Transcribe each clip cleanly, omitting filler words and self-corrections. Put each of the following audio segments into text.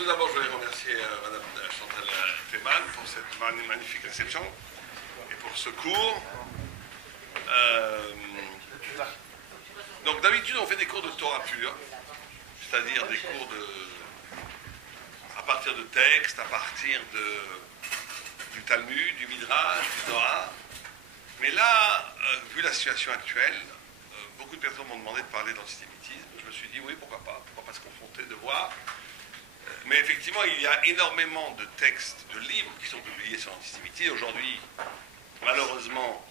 tout d'abord, je voulais remercier Madame Chantal Théman pour cette magnifique réception et pour ce cours. Donc d'habitude, on fait des cours de Torah pure, c'est-à-dire des cours à partir de textes, à partir du Talmud, du Midrash, du Zohar. Mais là, vu la situation actuelle, beaucoup de personnes m'ont demandé de parler d'antisémitisme. Je me suis dit, oui, pourquoi pas se confronter, de voir. Mais effectivement, il y a énormément de textes, de livres qui sont publiés sur l'antisémitisme. Aujourd'hui, malheureusement,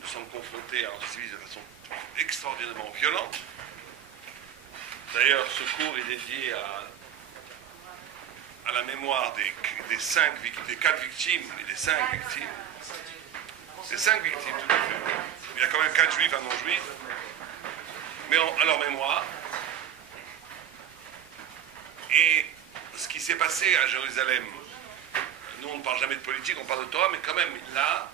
nous sommes confrontés à l'antisémitisme de façon extraordinairement violente. D'ailleurs, ce cours est dédié à la mémoire des 4 victimes et des 5 victimes. C'est 5 victimes, tout à fait. Il y a quand même 4 juifs, un non-juif. Mais à leur mémoire. Et ce qui s'est passé à Jérusalem, nous on ne parle jamais de politique, on parle de Torah, mais quand même là,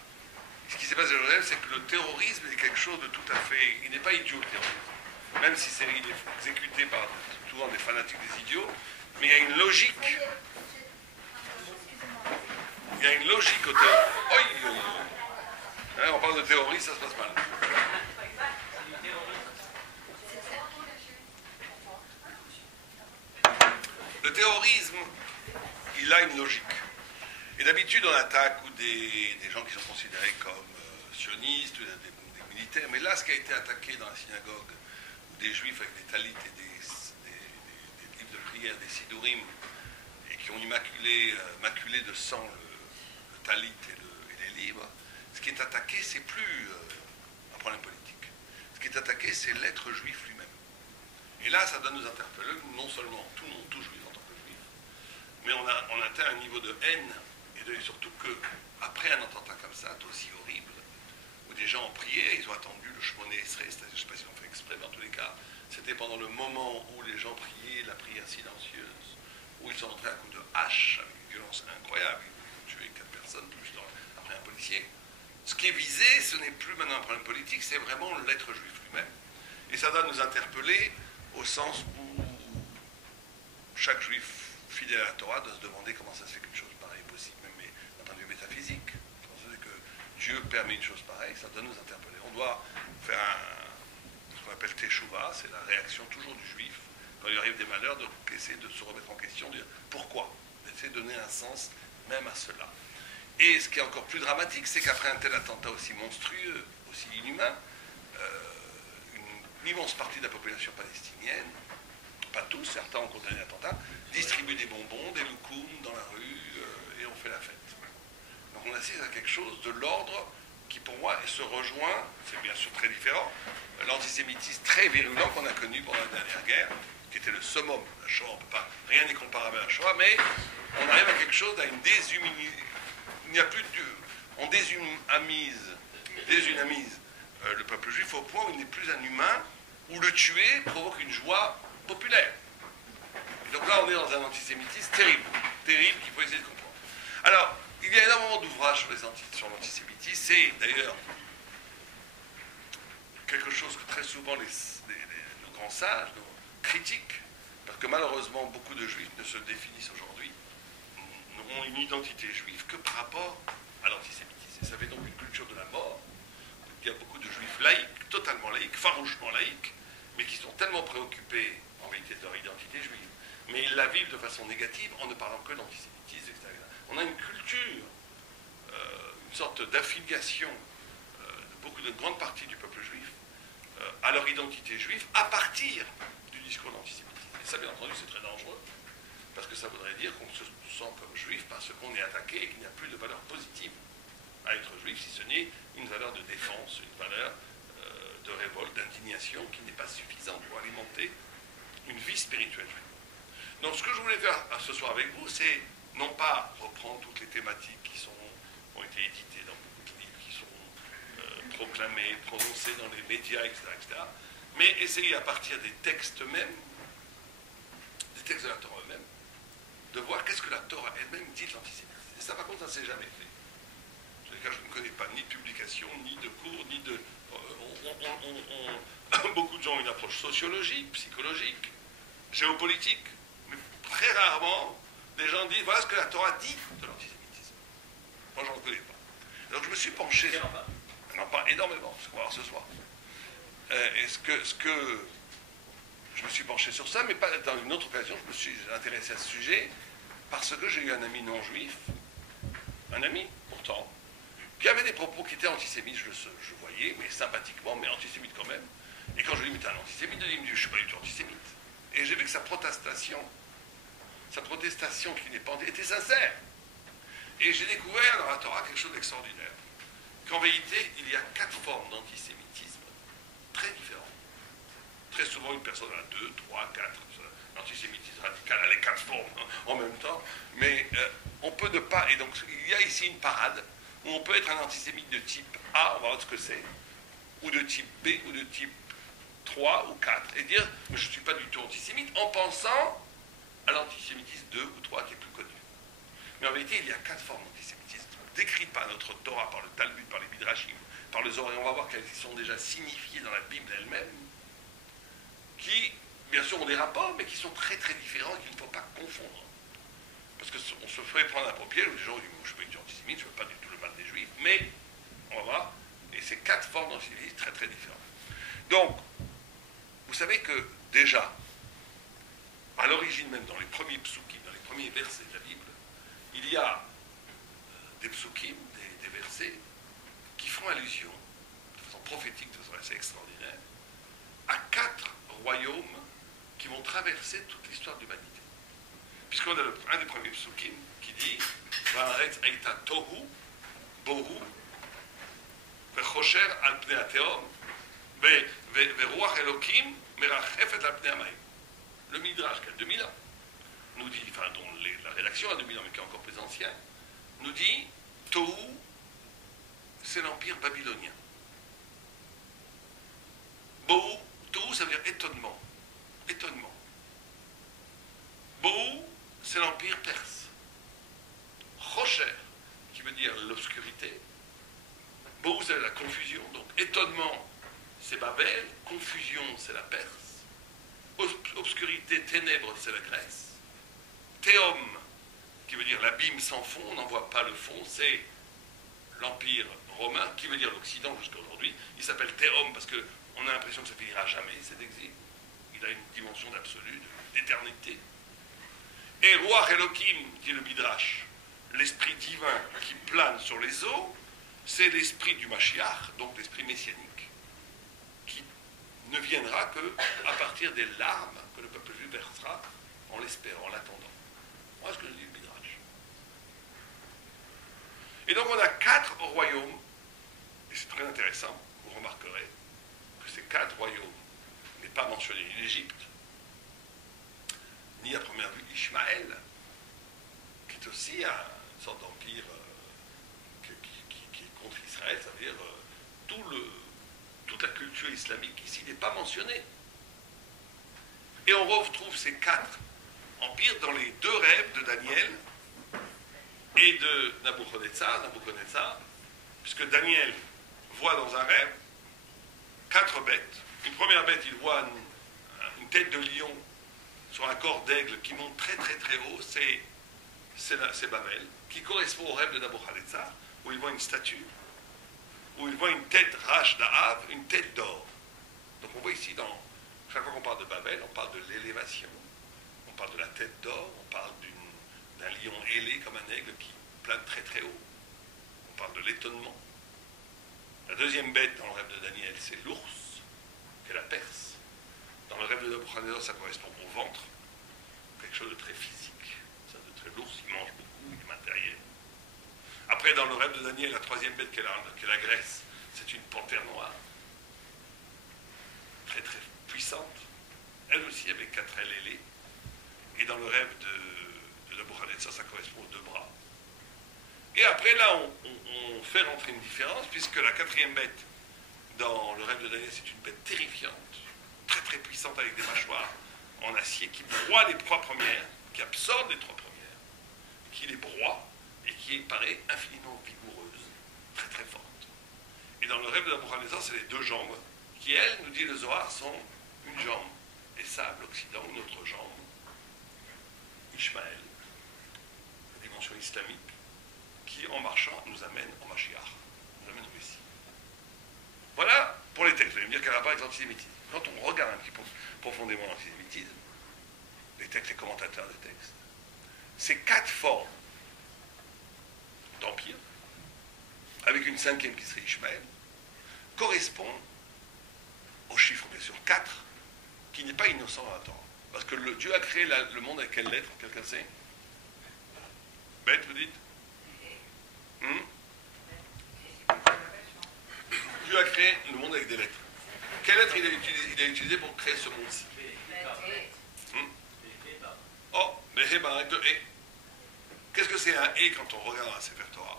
ce qui s'est passé à Jérusalem, c'est que le terrorisme est quelque chose de tout à fait... Il n'est pas idiot, le terrorisme. Même si il est exécuté par souvent des fanatiques, des idiots, mais il y a une logique. Il y a une logique au terrorisme. Hein, on parle de terrorisme, ça se passe mal. Le terrorisme, il a une logique. Et d'habitude, on attaque ou des gens qui sont considérés comme sionistes, ou des militaires. Mais là, ce qui a été attaqué dans la synagogue, ou des juifs avec des talit et des livres de prière, des sidourim, et qui ont maculé de sang le talit et les livres, ce qui est attaqué, c'est plus un problème politique. Ce qui est attaqué, c'est l'être juif lui-même. Et là, ça doit nous interpeller, non seulement tout juif en tant que juif, mais on atteint un niveau de haine, et surtout qu'après un attentat comme ça, aussi horrible, où des gens ont prié, ils ont attendu le Shmoné Esrei, c'est-à-dire, je ne sais pas si on fait exprès, mais en tous les cas, c'était pendant le moment où les gens priaient la prière silencieuse, où ils sont entrés à coups de hache, avec une violence incroyable, ils ont tué 4 personnes, plus après un policier. Ce qui est visé, ce n'est plus maintenant un problème politique, c'est vraiment l'être juif lui-même. Et ça doit nous interpeller au sens où chaque juif fidèle à la Torah doit se demander comment ça se fait qu'une chose pareille est possible, même d'un point de vue métaphysique. Quand on dit que Dieu permet une chose pareille, ça doit nous interpeller. On doit faire ce qu'on appelle teshuva, c'est la réaction toujours du juif, quand il arrive des malheurs, d'essayer de se remettre en question, de dire pourquoi, d'essayer de donner un sens même à cela. Et ce qui est encore plus dramatique, c'est qu'après un tel attentat aussi monstrueux, aussi inhumain, une immense partie de la population palestinienne, pas tous, certains ont condamné l'attentat, distribuent des bonbons, des loukoums dans la rue, et on fait la fête. Donc on assiste à quelque chose de l'ordre qui pour moi se rejoint, c'est bien sûr très différent, l'antisémitisme très virulent qu'on a connu pendant la dernière guerre, qui était le summum de la Shoah, rien n'est comparable à la Shoah, mais on arrive à quelque chose, à une déshumanisation. Il n'y a plus de Dieu. On déshumamise le peuple juif au point où il n'est plus un humain, où le tuer provoque une joie populaire. Et donc là, on est dans un antisémitisme terrible, terrible, qu'il faut essayer de comprendre. Alors, il y a énormément d'ouvrages sur l'antisémitisme. C'est d'ailleurs quelque chose que très souvent nos grands sages critiquent, parce que malheureusement, beaucoup de juifs ne se définissent aujourd'hui, n'ont une identité juive que par rapport à l'antisémitisme. Et ça fait donc une culture de la mort. Il y a beaucoup de juifs laïcs, totalement laïcs, farouchement laïcs, mais qui sont tellement préoccupés en réalité de leur identité juive. Mais ils la vivent de façon négative en ne parlant que d'antisémitisme, etc. On a une culture, une sorte d'affiliation de grande partie du peuple juif à leur identité juive à partir du discours d'antisémitisme. Et ça, bien entendu, c'est très dangereux. Parce que ça voudrait dire qu'on se sent comme juif parce qu'on est attaqué et qu'il n'y a plus de valeur positive à être juif, si ce n'est une valeur de défense, une valeur de révolte, d'indignation qui n'est pas suffisante pour alimenter une vie spirituelle juive. Donc ce que je voulais faire ce soir avec vous, c'est non pas reprendre toutes les thématiques qui ont été éditées dans beaucoup de livres, qui sont proclamées, prononcées dans les médias, etc., mais essayer à partir des textes mêmes, des textes de la Torah eux-mêmes, de voir qu'est-ce que la Torah elle-même dit de l'antisémitisme. Et ça, par contre, ça ne s'est jamais fait. Je ne connais pas ni de publication, ni de cours, ni de... Beaucoup de gens ont une approche sociologique, psychologique, géopolitique, mais très rarement des gens disent, voilà ce que la Torah dit de l'antisémitisme. Moi, j'en connais pas. Donc je me suis penché... Non, pas énormément, ce qu'on va voir ce soir. Et ce que je me suis penché sur ça, mais pas dans une autre occasion, je me suis intéressé à ce sujet parce que j'ai eu un ami non juif, un ami pourtant, qui avait des propos qui étaient antisémites, je voyais, mais sympathiquement, mais antisémites quand même. Et quand je lui dis, mais t'es un antisémite, il me dit, je ne suis pas du tout antisémite. Et j'ai vu que sa protestation qui n'est pas était sincère. Et j'ai découvert dans la Torah quelque chose d'extraordinaire. Qu'en vérité, il y a 4 formes d'antisémitisme très différentes. Très souvent, une personne a 2, 3, 4. L'antisémitisme radical a les 4 formes en même temps. Mais on peut ne pas... Et donc, il y a ici une parade où on peut être un antisémite de type A, on va voir ce que c'est, ou de type B, ou de type 3 ou 4, et dire, mais je ne suis pas du tout antisémite, en pensant à l'antisémitisme 2 ou 3 qui est plus connu. Mais en vérité, il y a 4 formes d'antisémitisme, décrites par notre Torah, par le Talmud, par les Midrashim, par le Zohar, et on va voir qu'elles sont déjà signifiées dans la Bible elle-même, qui, bien sûr, ont des rapports, mais qui sont très très différents et qu'il ne faut pas confondre. Parce qu'on se ferait prendre un piège où les gens disent, je ne suis pas du tout antisémite, je ne veux pas du tout le mal des Juifs, mais, on va voir, et c'est 4 formes d'antisémitisme très très différentes. Donc, vous savez que déjà, à l'origine même, dans les premiers psukim, dans les premiers versets de la Bible, il y a des psukim, des versets, qui font allusion, de façon prophétique, de façon assez extraordinaire, à 4 royaumes qui vont traverser toute l'histoire de l'humanité. Puisqu'on a un des premiers psukim qui dit Va'aretz haïta tohu, bohu, ve'chosher al pnei atehom, ve'ruach elokim merachefet al pnei hamayim. Le Midrash, qui a 2000 ans, nous dit, enfin, dont la rédaction a 2000 ans, mais qui est encore plus ancien, nous dit Tohu, c'est l'empire babylonien. Bohu, Tohu, ça veut dire étonnement. Étonnement. Bohu, c'est l'empire perse. Rocher, qui veut dire l'obscurité. Bohu, c'est la confusion. Donc, étonnement, c'est Babel. Confusion, c'est la Perse. Obscurité, ténèbres, c'est la Grèce. Théom, qui veut dire l'abîme sans fond, on n'en voit pas le fond, c'est l'Empire romain, qui veut dire l'Occident jusqu'à aujourd'hui. Il s'appelle Théom parce qu'on a l'impression que ça finira jamais, cet exil. Il a une dimension d'absolu, d'éternité. Et Ruach Elohim, dit le Midrash, l'esprit divin qui plane sur les eaux, c'est l'esprit du Mashiach, donc l'esprit messianique, qui ne viendra qu'à partir des larmes que le peuple juif versera en l'espérant, en l'attendant. Voilà ce que nous dit le Midrash. Et donc on a 4 royaumes, et c'est très intéressant, vous remarquerez que ces 4 royaumes n'est pas mentionné ni l'Égypte, ni à première vue Ishmaël, qui est aussi une sorte d'empire qui est contre Israël, ça veut dire toute la culture islamique ici n'est pas mentionnée. Et on retrouve ces 4 empires dans les 2 rêves de Daniel et de Nabuchodonosor, puisque Daniel voit dans un rêve 4 bêtes. Une première bête, il voit une tête de lion sur un corps d'aigle qui monte très très très haut, c'est Babel, qui correspond au rêve de Nabuchodonosor, où il voit une statue, où il voit une tête rache d'Ahav, une tête d'or. Donc on voit ici, chaque fois qu'on parle de Babel, on parle de l'élévation, on parle de la tête d'or, on parle d'un lion ailé comme un aigle qui plane très très haut, on parle de l'étonnement. La deuxième bête dans le rêve de Daniel, c'est l'ours, qui est la Perse. Dans le rêve de Nabuchodonosor, ça correspond au ventre, quelque chose de très physique. Ça, de très l'ours, il mange beaucoup, il est matériel. Après, dans le rêve de Daniel, la troisième bête qui est la Grèce, c'est une panthère noire, très très puissante, elle aussi avec 4 ailes ailées. Et dans le rêve de Nabuchodonosor, ça correspond aux 2 bras. Et après, là, on fait rentrer une différence, puisque la 4e bête, dans le rêve de Daniel, c'est une bête terrifiante, très très puissante, avec des mâchoires en acier, qui broie les 3 premières, qui absorbe les 3 premières, qui les broie, et qui paraît infiniment vigoureuse, très très forte. Et dans le rêve de Nabuchodonosor, c'est les 2 jambes, qui, elles, nous dit le Zohar, sont une jambe Esav, l'Occident, une autre jambe, Ishmaël, islamique qui, en marchant, nous amène au Mashiach, nous amène au Messie. Voilà pour les textes. Vous allez me dire quel rapport avec l'antisémitisme. Quand on regarde un petit peu profondément l'antisémitisme, les textes, les commentateurs des textes, ces 4 formes d'empire, avec une 5e qui serait Ishmaël, correspondent au chiffre, bien sûr, 4, qui n'est pas innocent dans la Torah. Parce que Dieu a créé le monde avec quelle lettre? Quelqu'un sait? Bête, vous dites? Dieu a créé le monde avec des lettres. Quelle lettre il a utilisé pour créer ce monde-ci? Oh, le Héba avec le E. Qu'est-ce que c'est un E quand on regarde dans la Sefer Torah?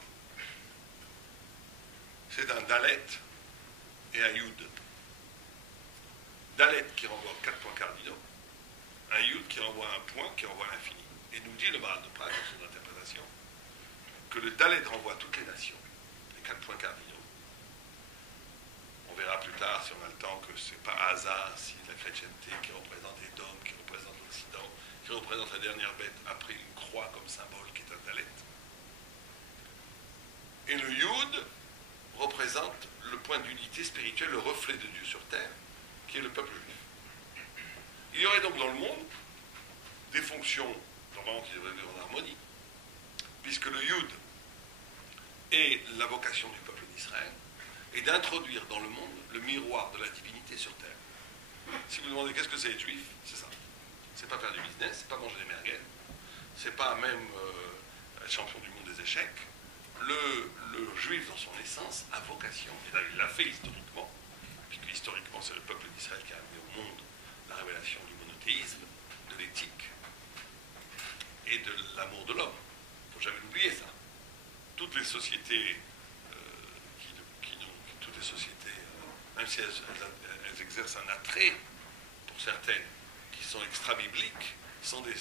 C'est un Dalet et un Yud. Dalet qui renvoie aux 4 points cardinaux, un Yud qui renvoie à un point qui renvoie à l'infini. Et nous dit le Maharal de Prague dans son interprétation que le Dalet renvoie à toutes les nations, les 4 points cardinaux. On verra plus tard, si on a le temps, que ce n'est pas hasard si la chrétienté qui représente Édom, qui représente l'Occident, qui représente la dernière bête, après une croix comme symbole qui est un Dalet. Et le Yud représente le point d'unité spirituelle, le reflet de Dieu sur terre, qui est le peuple juif. Il y aurait donc dans le monde des fonctions, normalement, qui devraient vivre en harmonie, puisque le Yud est la vocation du peuple d'Israël, et d'introduire dans le monde le miroir de la divinité sur terre. Si vous demandez qu'est-ce que c'est être juif, c'est ça. C'est pas faire du business, c'est pas manger des merguez, c'est pas même être champion du monde des échecs. Le juif dans son essence a vocation, il l'a fait historiquement, puisque historiquement c'est le peuple d'Israël qui a amené au monde la révélation du monothéisme, de l'éthique et de l'amour de l'homme. Il ne faut jamais l'oublier ça. Toutes les sociétés, même si elles exercent un attrait, pour certaines, qui sont extra-bibliques, en Inde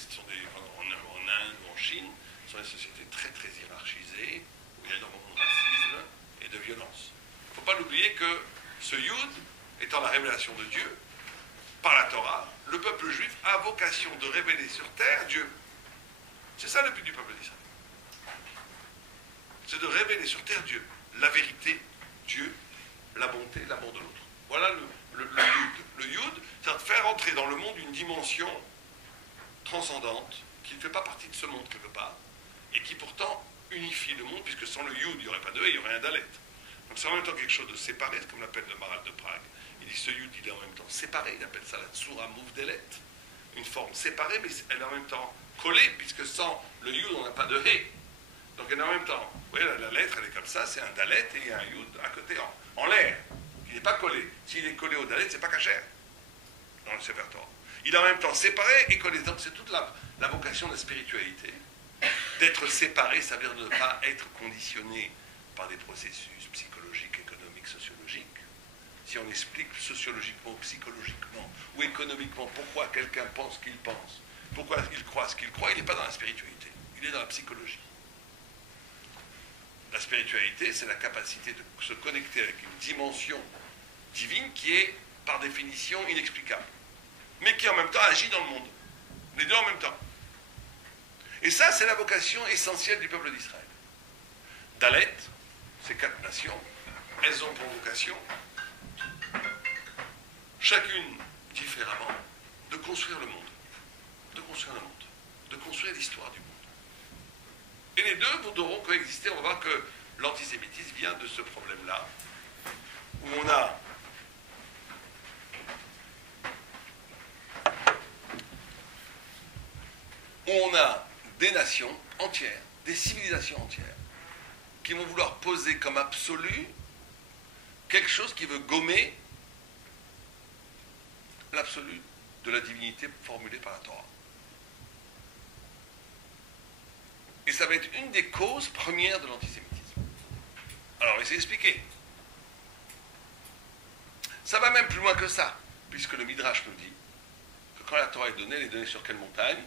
ou en Chine, sont des sociétés très très hiérarchisées, où il y a énormément de racisme et de violence. Il ne faut pas l'oublier que ce Yud, étant la révélation de Dieu, par la Torah, le peuple juif a vocation de révéler sur terre Dieu. C'est ça le but du peuple d'Israël. C'est de révéler sur terre Dieu, la vérité, Dieu, la bonté, l'amour de l'autre. Voilà le Yud. Le Yud, c'est de faire entrer dans le monde une dimension transcendante, qui ne fait pas partie de ce monde quelque part, et qui pourtant unifie le monde, puisque sans le Yud, il n'y aurait pas de E, il y aurait un Dalet. Donc c'est en même temps quelque chose de séparé, comme l'appelle le Maharal de Prague. Il dit ce Yud, il est en même temps séparé, il appelle ça la Tsura Mouvdelet, une forme séparée, mais elle est en même temps collée, puisque sans le Yud, on n'a pas de He. Donc elle est en même temps, vous voyez, la lettre, elle est comme ça, c'est un Dalet et un Yud à côté, en l'air. Il n'est pas collé. S'il est collé au Dalet, c'est pas cachère dans le Sefer Torah. Il est en même temps séparé et collé. Donc c'est toute la vocation de la spiritualité. D'être séparé, ça veut dire de ne pas être conditionné par des processus psychologiques, économiques, sociologiques. Si on explique sociologiquement, psychologiquement ou économiquement pourquoi quelqu'un pense ce qu'il pense, pourquoi il croit ce qu'il croit, il n'est pas dans la spiritualité. Il est dans la psychologie. La spiritualité, c'est la capacité de se connecter avec une dimension divine qui est, par définition, inexplicable, mais qui en même temps agit dans le monde. Les deux en même temps. Et ça, c'est la vocation essentielle du peuple d'Israël. Dalet, ces 4 nations, elles ont pour vocation, chacune différemment, de construire le monde. De construire le monde. De construire l'histoire du monde. Et les deux devront coexister. On va voir que l'antisémitisme vient de ce problème-là, où on a des nations entières, des civilisations entières, qui vont vouloir poser comme absolu quelque chose qui veut gommer l'absolu de la divinité formulée par la Torah. Et ça va être une des causes premières de l'antisémitisme. Alors, essayez d'expliquer. Ça va même plus loin que ça, puisque le Midrash nous dit que quand la Torah est donnée, elle est donnée sur quelle montagne?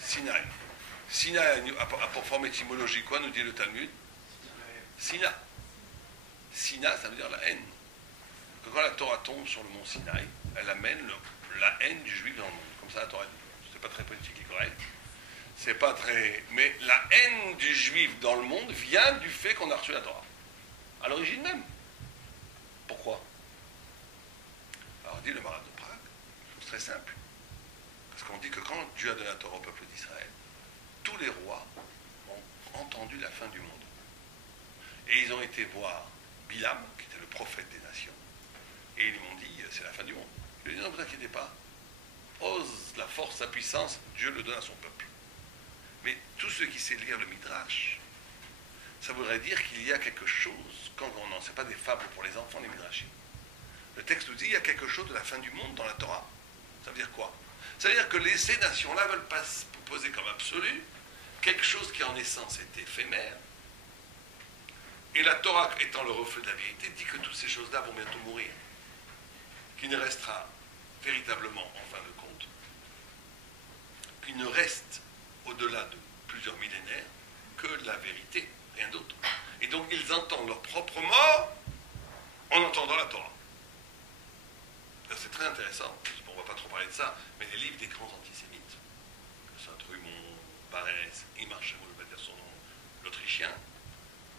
Sinaï. Sinaï a pour forme étymologique quoi, nous dit le Talmud? Sina. Sina, ça veut dire la haine. Que quand la Torah tombe sur le mont Sinaï, elle amène la haine du juif dans le monde. Comme ça, la Torah dit. C'est pas très politique et correct. c'est pas très... Mais la haine du juif dans le monde vient du fait qu'on a reçu la Torah. À l'origine même. Pourquoi? Alors dit le Maharal de Prague, c'est très simple. Parce qu'on dit que quand Dieu a donné la Torah au peuple d'Israël, tous les rois ont entendu la fin du monde. Et ils ont été voir Bilam, qui était le prophète des nations, et ils lui ont dit, c'est la fin du monde. Il lui a dit, non, ne vous inquiétez pas, ose la force, la puissance, Dieu le donne à son peuple. Mais tous ceux qui savent lire le Midrash, ça voudrait dire qu'il y a quelque chose, quand on n'en sait pas des fables pour les enfants, les Midrashim. Le texte nous dit, il y a quelque chose de la fin du monde dans la Torah. Ça veut dire quoi? Ça veut dire que ces nations-là veulent pas se poser comme absolu quelque chose qui en essence est éphémère. Et la Torah, étant le reflet de la vérité, dit que toutes ces choses-là vont bientôt mourir. Qu'il ne restera véritablement, en fin de compte, qu'il ne reste, au-delà de plusieurs millénaires, que la vérité, rien d'autre. Et donc ils entendent leur propre mort en entendant la Torah. C'est très intéressant. On ne va pas trop parler de ça, mais les livres des grands antisémites, Saint-Trumont, Barès, Imar Shaul, je vais dire son nom, l'Autrichien,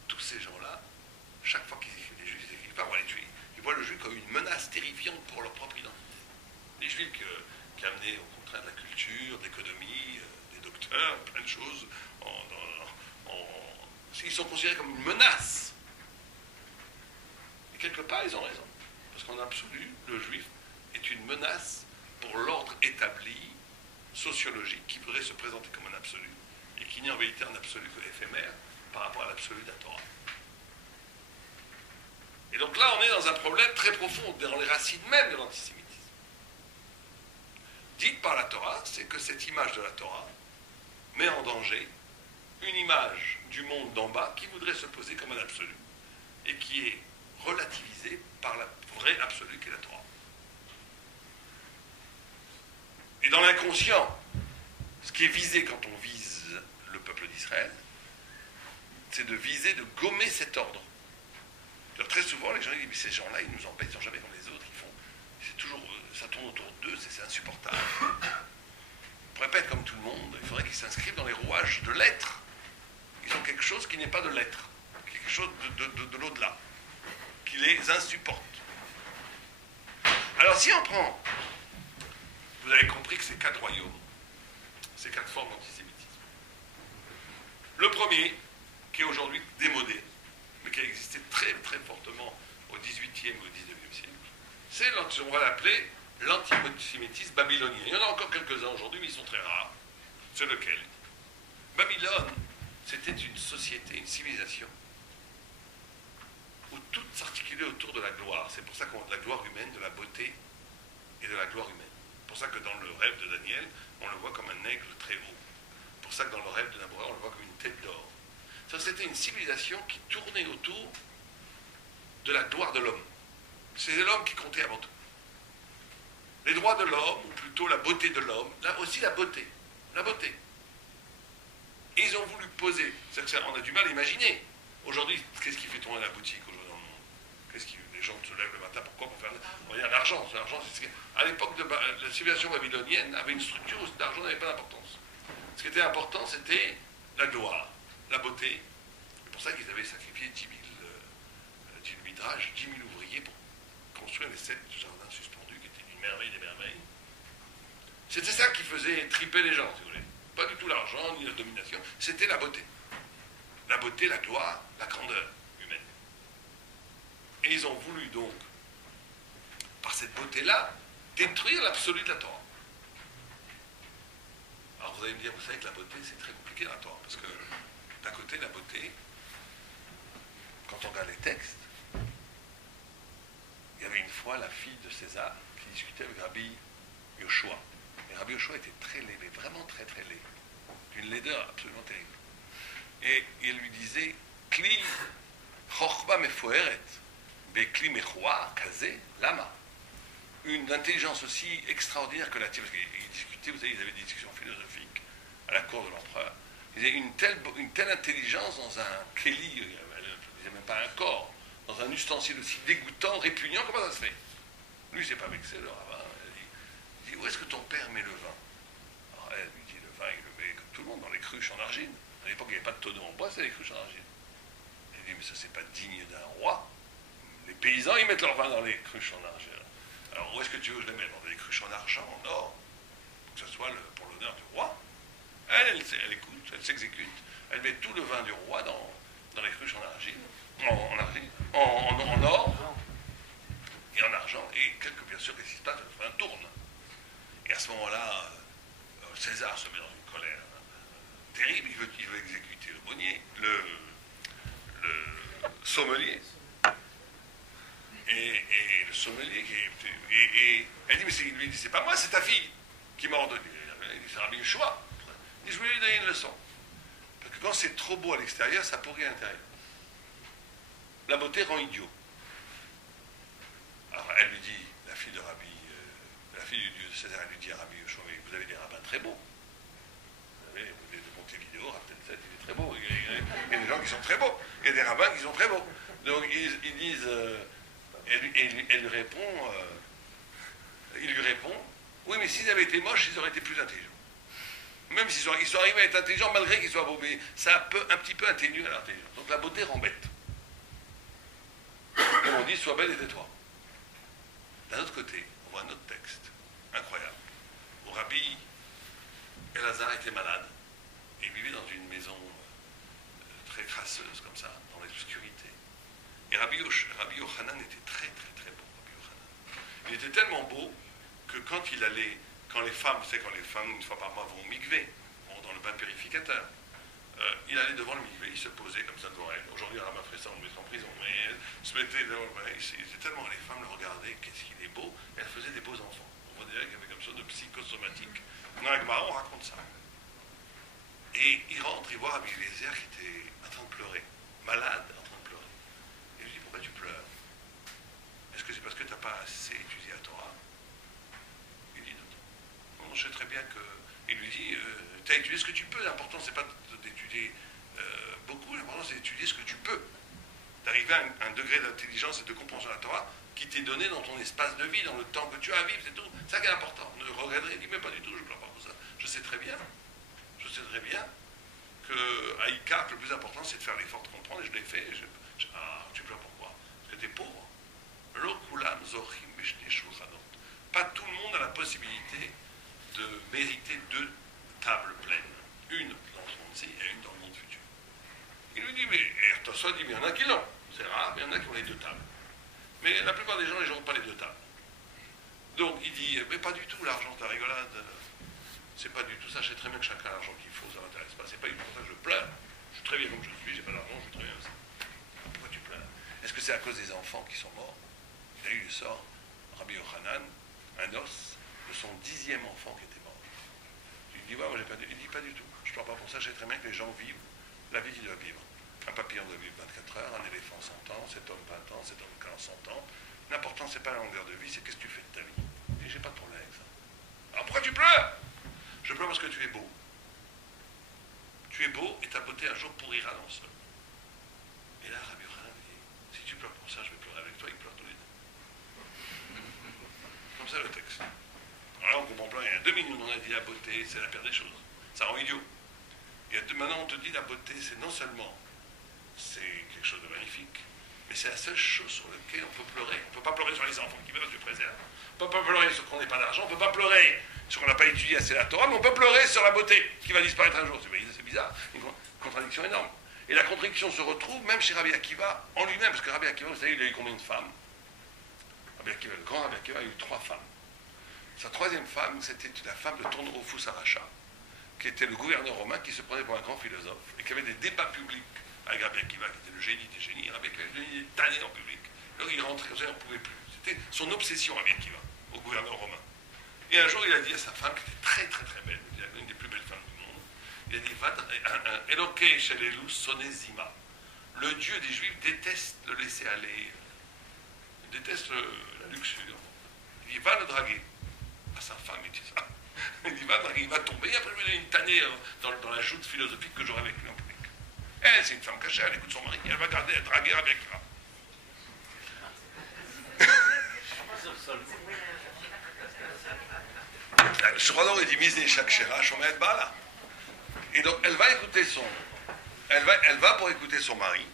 tous ces gens-là, chaque fois qu'ils écrivent les Juifs, ils n'écrivent pas pour les tuer. Ils voient le Juif comme une menace terrifiante pour leur propre identité. Les Juifs qui amenaient au contraire de la culture, de l'économie, des docteurs, plein de choses, ils sont considérés comme une menace. Et quelque part, ils ont raison. Parce qu'en absolu, le Juif est une menace pour l'ordre établi, sociologique, qui voudrait se présenter comme un absolu, et qui n'est en vérité un absolu que éphémère par rapport à l'absolu de la Torah. Et donc là, on est dans un problème très profond, dans les racines même de l'antisémitisme. Dite par la Torah, c'est que cette image de la Torah met en danger une image du monde d'en bas qui voudrait se poser comme un absolu, et qui est relativisée par la vraie absolue qu'est la Torah. Et dans l'inconscient, ce qui est visé quand on vise le peuple d'Israël, c'est de viser, de gommer cet ordre. Alors, très souvent, les gens disent, mais ces gens-là, ils nous embêtent, ils ne sont jamais comme les autres, c'est toujours, ça tourne autour d'eux, c'est insupportable. On pourrait pas être comme tout le monde, il faudrait qu'ils s'inscrivent dans les rouages de l'être. Ils ont quelque chose qui n'est pas de l'être, quelque chose de l'au-delà, qui les insupporte. Alors si on prend, vous avez compris que c'est 4 royaumes, c'est 4 formes d'antisémitisme. Le premier, qui est aujourd'hui démodé, mais qui a existé très très fortement au XVIIIe et au XIXe siècle, c'est, on va l'appeler, l'antisémitisme babylonien. Il y en a encore quelques-uns aujourd'hui, mais ils sont très rares. C'est lequel? Babylone, c'était une société, une civilisation, où tout s'articulait autour de la gloire. C'est pour ça qu'on a de la gloire humaine, de la beauté et de la gloire humaine. C'est pour ça que dans le rêve de Daniel, on le voit comme un aigle très haut. C'est pour ça que dans le rêve de Naboura, on le voit comme une tête d'or. Ça, c'était une civilisation qui tournait autour de la gloire de l'homme. C'est l'homme qui comptait avant tout. Les droits de l'homme, ou plutôt la beauté de l'homme, là aussi la beauté. La beauté. Et ils ont voulu poser. C'est-à-dire qu'on a du mal à imaginer. Aujourd'hui, qu'est-ce qui fait tourner la boutique aujourd'hui dans le monde? Qu'est-ce qui, les gens se lèvent le matin, pourquoi? Pour faire... On va dire l'argent. À l'époque de la civilisation babylonienne avait une structure où l'argent n'avait pas d'importance. Ce qui était important, c'était la gloire, la beauté. C'est pour ça qu'ils avaient sacrifié 10 000, dit le Midrash, 10 000 ouvriers pour construire les 7 jardins suspendus qui étaient une merveille des merveilles. C'était ça qui faisait triper les gens, si vous voulez. Pas du tout l'argent, ni la domination, c'était la beauté. La beauté, la gloire, la grandeur humaine. Et ils ont voulu donc, par cette beauté-là, détruire l'absolu de la Torah. Alors vous allez me dire, vous savez que la beauté, c'est très compliqué dans la Torah, parce que d'un côté, la beauté, quand on regarde les textes, il y avait une fois la fille de César qui discutait avec Rabbi Yoshua. Et Rabbi Yoshua était très laid, mais vraiment très très laid, d'une laideur absolument terrible. Et il lui disait, Kli chochma mefoeret, bekli mechoa kaze lama. Une intelligence aussi extraordinaire que la tienne. Parce qu'ils discutaient, vous savez, ils avaient des discussions philosophiques à la cour de l'empereur. Ils disaient une telle intelligence dans un keli, ils ne disaient même pas un corps, dans un ustensile aussi dégoûtant, répugnant, comment ça se fait? Lui, il ne s'est pas vexé, le rabbin. Il dit, où est-ce que ton père met le vin? Alors elle lui dit, le vin, il le met comme tout le monde dans les argile. À l'époque, il n'y avait pas de tonneau en bois, c'était des cruches en argile. Il dit, mais ça, c'est pas digne d'un roi. Les paysans, ils mettent leur vin dans les cruches en argile. Alors, où est-ce que tu veux que je les mette? Dans des cruches en argent, en or, pour que ce soit pour l'honneur du roi. Elle écoute, elle s'exécute. Elle met tout le vin du roi dans les cruches en argile, en or et en argent. Et bien sûr, qu'est-ce qui se passe? Le vin tourne. Et à ce moment-là, César se met dans une colère terrible. Il veut exécuter le bonnier, le sommelier. Et le sommelier, et elle dit, mais lui dit, c'est pas moi, c'est ta fille qui m'a ordonné. Il dit, c'est Rabbi Yeshua. Il dit, je voulais lui donner une leçon. Parce que quand c'est trop beau à l'extérieur, ça pourrit à l'intérieur. La beauté rend idiot. Alors elle lui dit, la fille du dieu de César, elle lui dit à Rabbi Yeshua, mais vous avez des rabbins très beaux. Vous avez de Montevideo, Raptenset, il est très beau. Il y a des gens qui sont très beaux. Il y a des rabbins qui sont très beaux. Donc ils disent... elle lui répond, oui, mais s'ils avaient été moches, ils auraient été plus intelligents. Même s'ils sont arrivés à être intelligents, malgré qu'ils soient beaux, mais ça peut un petit peu atténuer l'intelligence. Donc la beauté rend bête. Et on dit, sois belle et tais-toi. D'un autre côté, on voit un autre texte, incroyable, où Rabbi Elazar était malade, et vivait dans une maison très crasseuse, comme ça, dans l'obscurité. Et Rabbi Yochanan était très très très beau, Rabbi Yochanan. Il était tellement beau que quand les femmes, vous savez, quand les femmes, une fois par mois, vont au mikvé, vont dans le bain purificateur, il allait devant le mikvé, il se posait comme ça devant elle. Aujourd'hui, un rabbin ferait ça, on le mettrait en prison, mais elle se mettait devant le bain, il était tellement, les femmes le regardaient, qu'est-ce qu'il est beau, et elle faisait des beaux enfants. On voit déjà qu'il y avait comme ça de psychosomatique. Dans la Gemara, on raconte ça. Et il rentre, il voit Rabbi Eliezer qui était en train de pleurer, malade, en train de pleurer. Il lui dit, pourquoi tu pleures? Est-ce que c'est parce que tu n'as pas assez étudié la Torah? Il dit, non, je sais très bien que... Il lui dit, tu as étudié ce que tu peux, l'important c'est pas d'étudier beaucoup, l'important c'est d'étudier ce que tu peux. D'arriver à un degré d'intelligence et de compréhension de la Torah qui t'est donné dans ton espace de vie, dans le temps que tu as à vivre, c'est tout. C'est ça qui est important. Ne regretterai, dis, mais pas du tout, je ne pleure pas pour ça. Je sais très bien que à ICAC, le plus important c'est de faire l'effort de comprendre, et je l'ai fait. Tu pleures pourquoi? Parce que tu es pauvre. Pas tout le monde a la possibilité de mériter 2 tables pleines. Une dans ce monde-ci et une dans le monde futur. Il lui dit, mais Tosfot dit, mais il y en a qui l'ont. C'est rare, mais il y en a qui ont les 2 tables. Mais la plupart des gens, les gens n'ont pas les 2 tables. Donc il dit, mais pas du tout, l'argent, ta rigolade. C'est pas du tout ça, je sais très bien que chacun a l'argent qu'il faut, ça ne m'intéresse pas. C'est pas du tout pour ça que je pleure. Je suis très bien comme je suis, j'ai pas d'argent, je suis très bien ça. Pourquoi tu pleures? Est-ce que c'est à cause des enfants qui sont morts? Il a eu le sort, Rabbi Yochanan, un os de son 10e enfant qui était mort. Il dit, ouais, moi j'ai pas dit. Il dit, pas du tout. Je ne pleure pas pour ça, je sais très bien que les gens vivent la vie qu'ils doivent vivre. Un papillon doit vivre 24 heures, un éléphant 100 ans, cet homme 20 ans, cet homme 100 ans. L'important, c'est pas la longueur de vie, c'est qu'est-ce que tu fais de ta vie. Et j'ai pas de problème avec ça. Alors pourquoi tu pleures? Je pleure parce que tu es beau. Tu es beau et ta beauté un jour pourrira dans le sol. Et là, Rabbi Yochanan dit, si tu pleures pour ça, je vais pleurer avec toi, il pleure tous les deux. Comme ça le texte. Alors là, on comprend plus rien. 2 minutes, on a dit la beauté, c'est la pire des choses. Ça rend idiot. Et maintenant, on te dit la beauté, c'est non seulement c'est quelque chose de magnifique, mais c'est la seule chose sur laquelle on peut pleurer. On ne peut pas pleurer sur les enfants qui meurent, Dieu préserve. On ne peut pas pleurer sur qu'on n'ait pas d'argent, on ne peut pas pleurer sur qu'on n'a pas étudié assez la Torah, mais on peut pleurer sur la beauté qui va disparaître un jour. C'est bizarre, une contradiction énorme. Et la contradiction se retrouve même chez Rabbi Akiva en lui-même, parce que Rabbi Akiva, vous savez, il a eu combien de femmes? Rabbi Akiva, le grand Rabbi Akiva, a eu 3 femmes. Sa 3e femme, c'était la femme de Tournereau-Fous Aracha, qui était le gouverneur romain qui se prenait pour un grand philosophe et qui avait des débats publics avec Rabbi Akiva, qui était le génie des génies. Rabbi Akiva était tanné en public. Alors il rentrait comme ça, il n'en pouvait plus. C'était son obsession, Rabbi Akiva, au gouverneur romain. Et un jour, il a dit à sa femme, qui était très très très belle, une des plus belles femmes du monde, il a dit, Eloke Shelelu Sonezima. Le Dieu des Juifs déteste le laisser aller, il déteste la luxure. Il dit, va le draguer. À sa femme, il dit ça. Il dit, va draguer, il va tomber, et après je vais donner une tannée dans la joute philosophique que j'aurai avec lui en public. Elle, c'est une femme cachée, elle écoute son mari, elle va draguer avec lui. Le Shulchan Aruch, il dit, mise chaque shera, shomet bala. Et donc, elle va écouter elle va pour écouter son mari.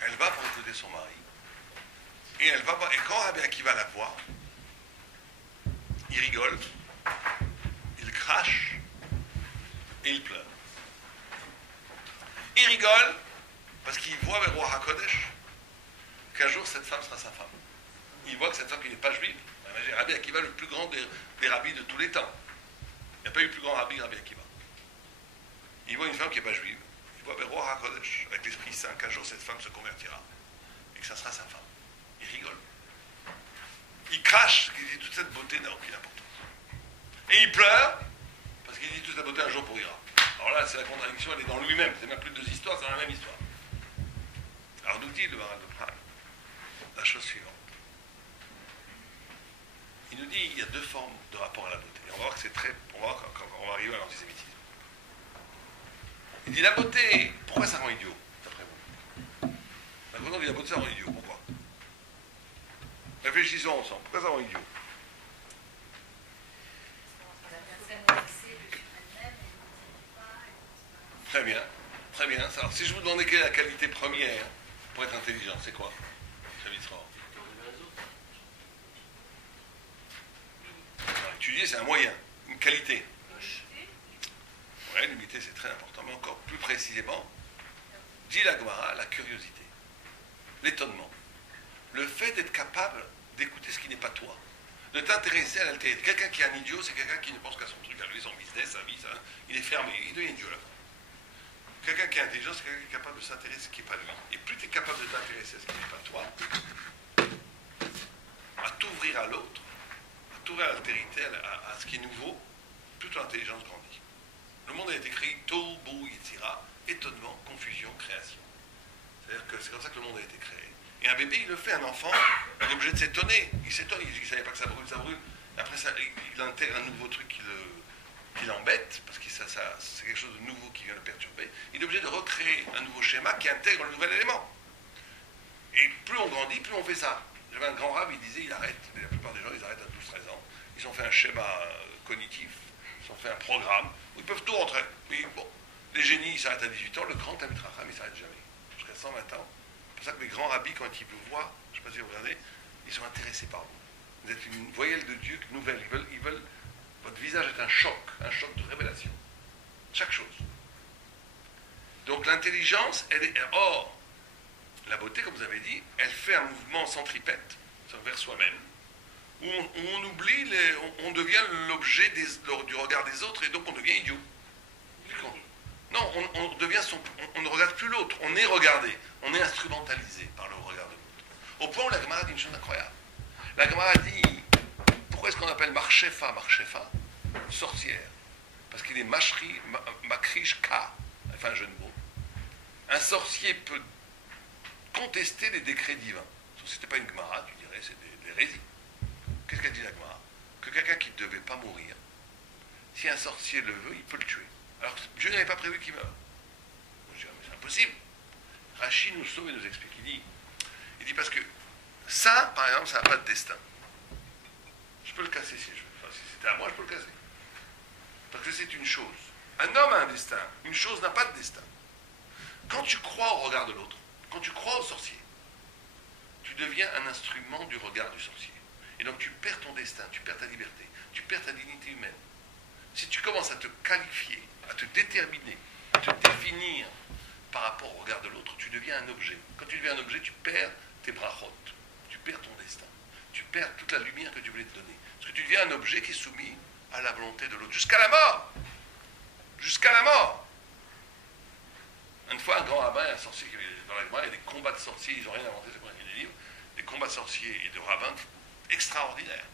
Elle va pour écouter son mari. Et quand Rabbi Akiva la voit, il rigole, il crache et il pleure. Il rigole parce qu'il voit avec Roi HaKodesh qu'un jour cette femme sera sa femme. Il voit que cette femme qui n'est pas juive, Rabbi Akiva le plus grand des rabbis de tous les temps. Il n'y a pas eu plus grand rabbi que Rabbi Akiva. Il voit une femme qui n'est pas juive. Il voit avec Roi HaKodesh, avec l'Esprit Saint, qu'un jour cette femme se convertira et que ça sera sa femme. Il rigole. Il crache, parce qu'il dit toute cette beauté n'a aucune importance. Et il pleure, parce qu'il dit toute la beauté un jour pourrira. Alors là, c'est la contradiction, elle est dans lui-même. C'est même plus deux histoires, c'est dans la même histoire. Alors nous dit le Maharal de Prague la chose suivante. Il nous dit il y a deux formes de rapport à la beauté. Et on va voir que c'est on va voir quand on va arriver à l'antisémitisme. Il dit la beauté, pourquoi ça rend idiot, d'après vous? Quand on dit la beauté, ça rend idiot. Pourquoi? Réfléchissons ensemble. Pourquoi ça rend idiot? Très bien, très bien. Alors, si je vous demandais quelle est la qualité première pour être intelligent, c'est quoi? Étudier, c'est un moyen, une qualité. Oui, l'humilité, c'est très important. Mais encore plus précisément, dit la Gemara, la curiosité, l'étonnement. Le fait d'être capable d'écouter ce qui n'est pas toi, de t'intéresser à l'altérité. Quelqu'un qui est un idiot, c'est quelqu'un qui ne pense qu'à son truc, à lui, son business, sa vie, il est fermé, il devient idiot là. Quelqu'un qui est intelligent, c'est quelqu'un qui est capable de s'intéresser à ce qui n'est pas lui. Et plus tu es capable de t'intéresser à ce qui n'est pas toi, à t'ouvrir à l'autre, à t'ouvrir à l'altérité, à ce qui est nouveau, plus ton intelligence grandit. Le monde a été créé Tohu Bohu Yetzira, étonnement, confusion, création. C'est-à-dire que c'est comme ça que le monde a été créé. Et un bébé, il le fait, un enfant, il est obligé de s'étonner. Il s'étonne, il ne savait pas que ça brûle, ça brûle. Après, il intègre un nouveau truc qui l'embête, parce que c'est quelque chose de nouveau qui vient le perturber. Il est obligé de recréer un nouveau schéma qui intègre le nouvel élément. Et plus on grandit, plus on fait ça. J'avais un grand rab, il disait, il arrête. La plupart des gens, ils arrêtent à 12-13 ans. Ils ont fait un schéma cognitif, ils ont fait un programme, où ils peuvent tout rentrer. Mais bon, les génies, ils s'arrêtent à 18 ans, le grand Talmid Chacham, il ne s'arrête jamais. Jusqu'à 120 ans. C'est pour ça que les grands rabbis, quand ils vous voient, je ne sais pas si vous regardez, ils sont intéressés par vous. Vous êtes une voyelle de Dieu nouvelle. Ils veulent. Votre visage est un choc de révélation. Chaque chose. Donc l'intelligence, elle est. Or, la beauté, comme vous avez dit, elle fait un mouvement centripète vers soi-même, où on oublie, on devient l'objet du regard des autres, et donc on devient idiot. Non, on ne regarde plus l'autre, on est regardé, on est instrumentalisé par le regard de l'autre. Au point où la Gemara dit une chose incroyable. La Gemara dit, pourquoi est-ce qu'on appelle Marchefa, sorcière? Parce qu'il est Makrish Ka, enfin un jeu de mots. Un sorcier peut contester les décrets divins. Si ce n'était pas une Gemara, tu dirais, c'est des hérésies. Qu'est-ce qu'elle dit la Gemara? Que quelqu'un qui ne devait pas mourir, si un sorcier le veut, il peut le tuer. Alors que Dieu n'avait pas prévu qu'il meure. Je dis, mais c'est impossible. Rachi nous sauve et nous explique. Il dit parce que ça, par exemple, ça n'a pas de destin. Je peux le casser si je veux. Enfin, si c'était à moi, je peux le casser. Parce que c'est une chose. Un homme a un destin. Une chose n'a pas de destin. Quand tu crois au regard de l'autre, quand tu crois au sorcier, tu deviens un instrument du regard du sorcier. Et donc tu perds ton destin, tu perds ta liberté, tu perds ta dignité humaine. Si tu commences à te qualifier, à te déterminer, à te définir par rapport au regard de l'autre, tu deviens un objet. Quand tu deviens un objet, tu perds tes brachot, tu perds ton destin, tu perds toute la lumière que tu voulais te donner. Parce que tu deviens un objet qui est soumis à la volonté de l'autre, jusqu'à la mort. Jusqu'à la mort. Une fois, un grand rabbin, un sorcier, dans la Gemara, il y a des combats de sorciers, ils n'ont rien inventé, c'est pour écrire des livres, des combats de sorciers et de rabbins extraordinaires.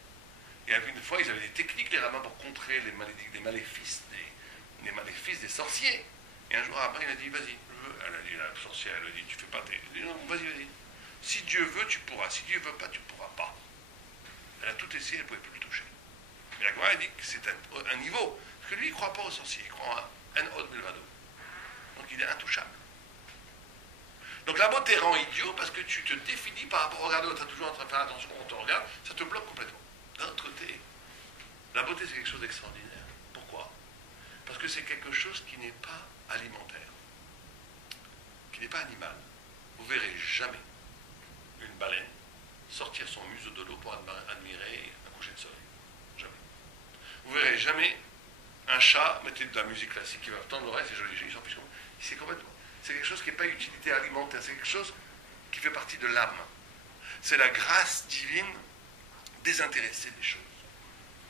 Et une fois, ils avaient des techniques, les rabbins, pour contrer les maléfices des sorciers. Et un jour, un rabbin, il a dit, vas-y, elle a dit, la sorcière, elle a dit, tu fais pas tes... Il a dit, non, vas-y. Si Dieu veut, tu pourras. Si Dieu veut pas, tu ne pourras pas. Elle a tout essayé, elle ne pouvait plus le toucher. Mais la Gemara dit que c'est un niveau. Parce que lui, il ne croit pas aux sorciers, il croit à un Od Milvado. Donc il est intouchable. Donc la beauté rend idiot parce que tu te définis par rapport au regard de l'autre. Tu es toujours en train de faire attention quand on te regarde, ça te bloque complètement. D'un autre côté, la beauté beauté, c'est quelque chose d'extraordinaire. Pourquoi? Parce que c'est quelque chose qui n'est pas alimentaire, qui n'est pas animal. Vous verrez jamais une baleine sortir son museau de l'eau pour admirer un coucher de soleil. Jamais. Vous verrez jamais un chat mettre de la musique classique qui va tendre l'oreille, c'est joli, il s'en fiche. C'est complètement. C'est quelque chose qui n'est pas utilité alimentaire, c'est quelque chose qui fait partie de l'âme. C'est la grâce divine désintéressée des choses.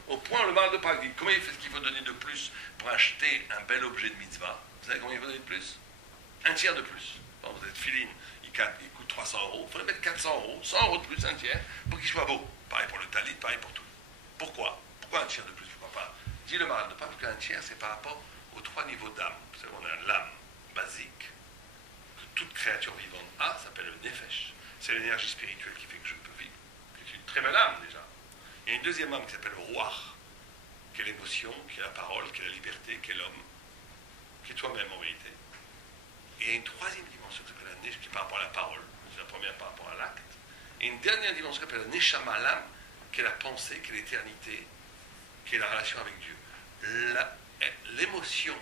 Au point, le Maharal de Prague dit, comment il fait ce qu'il faut donner de plus pour acheter un bel objet de mitzvah? Vous savez combien il faut donner de plus? Un tiers de plus. Bon, vous êtes filine, il coûte 300 €, il faudrait mettre 400 €, 100 € de plus, un tiers, pour qu'il soit beau. Pareil pour le talit, pareil pour tout. Pourquoi? Pourquoi un tiers de plus? Pourquoi pas? Dit le Maharal de Prague qu'un tiers, c'est par rapport aux 3 niveaux d'âme. Vous savez, on a l'âme basique que toute créature vivante a, ça s'appelle le nefesh. C'est l'énergie spirituelle qui fait que je peux vivre. C'est une très belle âme déjà. Il y a une deuxième âme qui s'appelle le ruach, qui est l'émotion, qui est la parole, qui est la liberté, qui est l'homme, qui est toi-même en vérité. Et il y a une troisième dimension qui s'appelle la nesh, qui est par rapport à la parole. C'est la première par rapport à l'acte. Et une dernière dimension qui s'appelle la neshama, l'âme, qui est la pensée, qui est l'éternité, qui est la relation avec Dieu. L'émotion,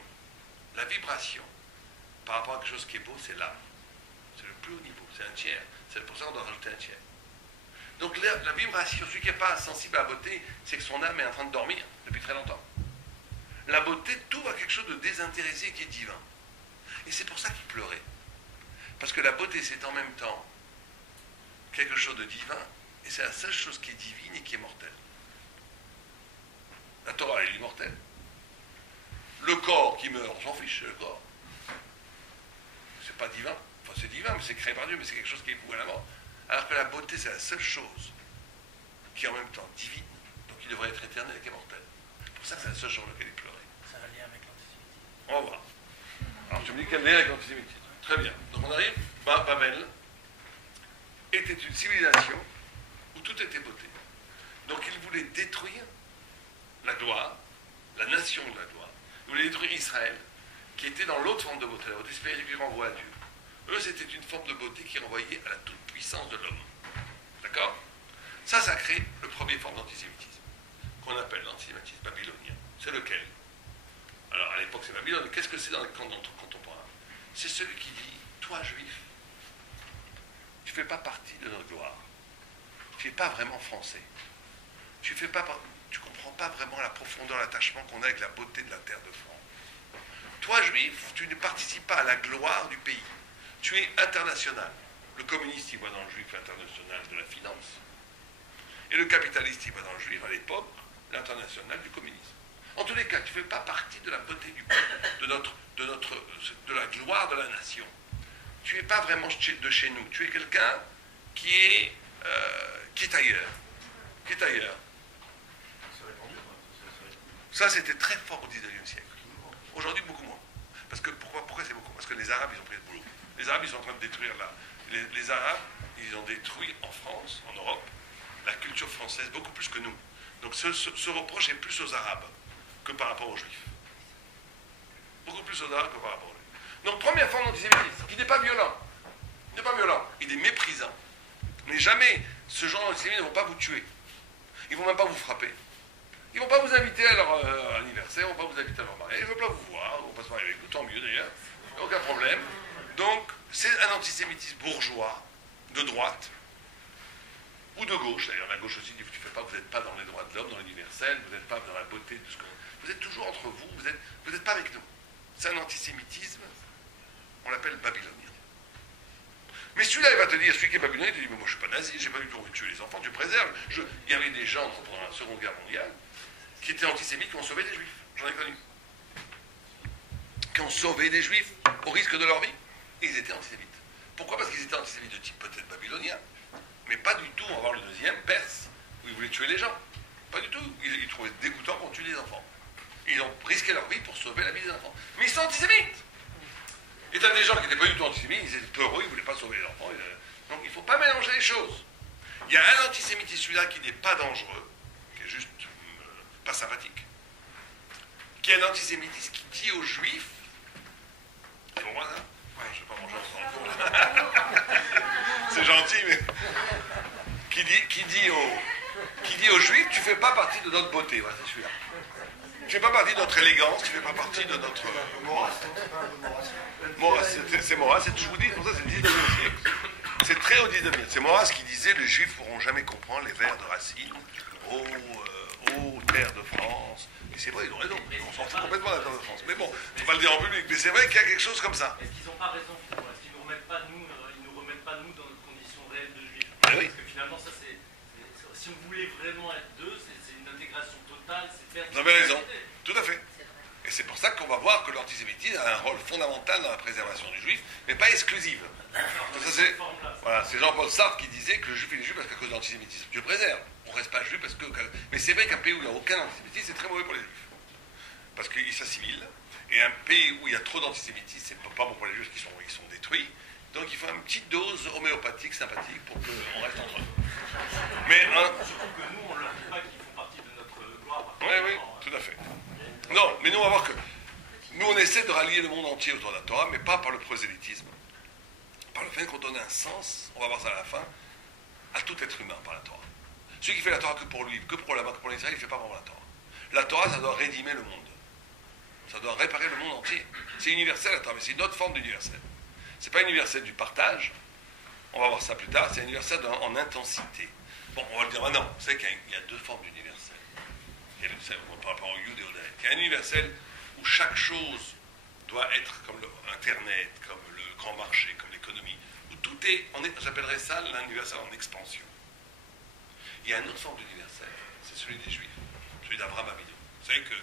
la vibration, par rapport à quelque chose qui est beau, c'est l'âme. C'est le plus haut niveau, c'est un tiers. C'est pour ça qu'on doit rajouter un tiers. Donc la vibration, celui qui n'est pas sensible à la beauté, c'est que son âme est en train de dormir depuis très longtemps. La beauté t'ouvre à quelque chose de désintéressé qui est divin. Et c'est pour ça qu'il pleurait. Parce que la beauté, c'est en même temps quelque chose de divin, et c'est la seule chose qui est divine et qui est mortelle. La Torah, elle est immortelle. Le corps qui meurt, on s'en fiche, c'est le corps. C'est pas divin. Enfin, c'est divin, mais c'est créé par Dieu, mais c'est quelque chose qui est voué à la mort. Alors que la beauté, c'est la seule chose qui est en même temps divine, donc il devrait être éternel et qui est mortel. C'est pour ça que c'est la seule chose dans laquelle il pleurait. Ça a un lien avec l'antisémitisme. On va voir. Alors tu me dis quel lien avec l'antisémitisme. Très bien. Donc on arrive, Babel était une civilisation où tout était beauté. Donc il voulait détruire la gloire, la nation de la gloire. Il voulait détruire Israël, qui était dans l'autre forme de beauté, la beauté spirituelle qui renvoie à Dieu. Eux, c'était une forme de beauté qui renvoyait à la toute-puissance de l'homme. D'accord? Ça crée le premier forme d'antisémitisme, qu'on appelle l'antisémitisme babylonien. C'est lequel? Alors, à l'époque, c'est Babylone. Qu'est-ce que c'est dans le camp contemporain? C'est celui qui dit, toi, juif, tu ne fais pas partie de notre gloire. Tu n'es pas vraiment français. Tu ne comprends pas vraiment la profondeur, l'attachement qu'on a avec la beauté de la terre de France. Toi, juif, tu ne participes pas à la gloire du pays. Tu es international. Le communiste, il voit dans le juif l'international de la finance. Et le capitaliste, il voit dans le juif, à l'époque, l'international du communisme. En tous les cas, tu ne fais pas partie de la beauté du peuple, de la gloire de la nation. Tu n'es pas vraiment de chez nous. Tu es quelqu'un qui est ailleurs. Qui est ailleurs. Ça, c'était très fort au XIXe siècle. Aujourd'hui, beaucoup moins. Parce que, pourquoi c'est beaucoup? Parce que les Arabes, ils ont pris le boulot. Les Arabes, ils sont en train de détruire les Arabes, ils ont détruit en France, en Europe, la culture française beaucoup plus que nous. Donc ce reproche est plus aux Arabes que par rapport aux Juifs. Beaucoup plus aux Arabes que par rapport aux Juifs. Donc première forme d'antisémitisme, qui n'est pas violent. Il n'est pas violent, il est méprisant. Mais jamais ce genre d'antisémites ne vont pas vous tuer. Ils ne vont même pas vous frapper. Ils ne vont pas vous inviter à leur anniversaire, ils ne vont pas vous inviter à leur mariage, ils ne veulent pas vous voir, ils ne vont pas se marier avec vous, tant mieux d'ailleurs, aucun problème. Donc, c'est un antisémitisme bourgeois, de droite, ou de gauche, d'ailleurs la gauche aussi dit, vous n'êtes pas dans les droits de l'homme, dans l'universel, vous n'êtes pas dans la beauté de ce que... Vous êtes toujours entre vous, vous n'êtes pas avec nous. C'est un antisémitisme, on l'appelle babylonien. Mais celui-là, il va te dire, celui qui est babylonien, il te dit, mais moi je ne suis pas nazi, je n'ai pas du tout envie de tuer les enfants, tu préserves. Il y avait des gens pendant la Seconde Guerre mondiale qui étaient antisémites, qui ont sauvé des juifs. J'en ai connu. Qui ont sauvé des juifs au risque de leur vie. Et ils étaient antisémites. Pourquoi? Parce qu'ils étaient antisémites de type peut-être babylonien, mais pas du tout, on va voir le deuxième, perse, où ils voulaient tuer les gens. Pas du tout. Ils trouvaient dégoûtant qu'on tue les enfants. Ils ont risqué leur vie pour sauver la vie des enfants. Mais ils sont antisémites. Et t'as des gens qui n'étaient pas du tout antisémites, ils étaient peureux, ils ne voulaient pas sauver les enfants. Donc il ne faut pas mélanger les choses. Il y a un antisémitisme, celui-là, qui n'est pas dangereux, qui est juste pas sympathique, qui est un antisémitisme qui dit aux juifs, c'est pour moi ça? Ouais, je ne vais pas manger ensemble. C'est gentil, mais qui dit aux qui dit aux Juifs, tu ne fais pas partie de notre beauté. Voilà, c'est celui-là. Tu ne fais pas partie de notre élégance, tu ne fais pas partie de notre... Maurras, c'est Maurras, je vous dis, pour ça c'est le 19e siècle. C'est très au 19e. C'est Maurras qui disait, les Juifs ne pourront jamais comprendre les vers de Racine, ô terre de France. Et c'est vrai, ils ont raison, on s'en fout complètement de la terre de France. Mais bon, il ne faut pas le dire en public, mais c'est vrai qu'il y a quelque chose comme ça. Est-ce qu'ils n'ont pas raison finalement? Est-ce qu'ils ne nous remettent pas nous dans notre condition réelle de Juifs? Ah oui. Parce que finalement, ça c'est... Si on voulait vraiment être deux, c'est une intégration totale, c'est faire... Vous avez raison, tout à fait. Et c'est pour ça qu'on va voir que l'antisémitisme a un rôle fondamental dans la préservation du juif, mais pas exclusive. C'est Jean-Paul Sartre qui disait que le juif est juif parce qu'à cause de l'antisémitisme. Dieu préserve. On ne reste pas juif parce que... Mais c'est vrai qu'un pays où il n'y a aucun antisémitisme, c'est très mauvais pour les juifs. Parce qu'ils s'assimilent. Et un pays où il y a trop d'antisémitisme, c'est pas bon pour les juifs qui sont détruits. Donc il faut une petite dose homéopathique, sympathique, pour qu'on reste entre eux. Mais surtout que nous, on ne leur dit pas qu'ils font partie de notre gloire. Oui, tout à fait. Non, mais nous, on va voir que... Nous, on essaie de rallier le monde entier autour de la Torah, mais pas par le prosélytisme. Par le fait qu'on donne un sens, on va voir ça à la fin, à tout être humain par la Torah. Celui qui fait la Torah que pour lui, que pour la que pour l'Israël, il ne fait pas vraiment la Torah. La Torah, ça doit rédimer le monde. Ça doit réparer le monde entier. C'est universel la Torah, mais c'est une autre forme d'universel. C'est pas universel du partage, on va voir ça plus tard, c'est universel en intensité. Bon, on va le dire maintenant, vous savez qu'il y a deux formes d'universel. Par rapport au Yud et au Dalet. Il y a un universel où chaque chose doit être comme Internet, comme le grand marché, comme l'économie, où tout est, j'appellerais ça l'universel en expansion. Il y a une autre forme d'universel, c'est celui des Juifs, celui d'Abraham Avinu. Vous savez que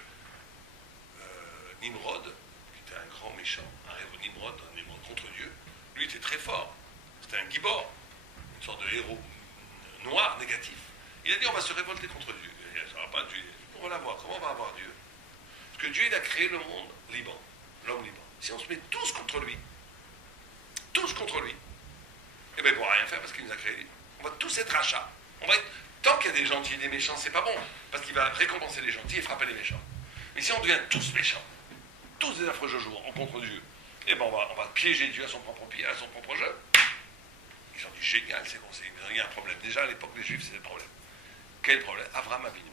Nimrod, qui était un grand méchant, un Nimrod contre Dieu, lui était très fort. C'était un gibor, une sorte de héros noir, négatif. Il a dit on va se révolter contre Dieu. Ça va pas Dieu. On va la voir. Comment on va avoir Dieu? Parce que Dieu, il a créé le monde libre, l'homme libre. Si on se met tous contre lui, eh bien, il ne pourra rien faire parce qu'il nous a créés. On va tous être achats. Tant qu'il y a des gentils et des méchants, c'est pas bon. Parce qu'il va récompenser les gentils et frapper les méchants. Mais si on devient tous méchants, tous des affreux jeux en contre Dieu, eh bien, on va piéger Dieu à son propre jeu. Ils ont dit génial, c'est bon, il y a un problème. Déjà, à l'époque des Juifs, c'était le problème. Quel problème? Abraham Avinu.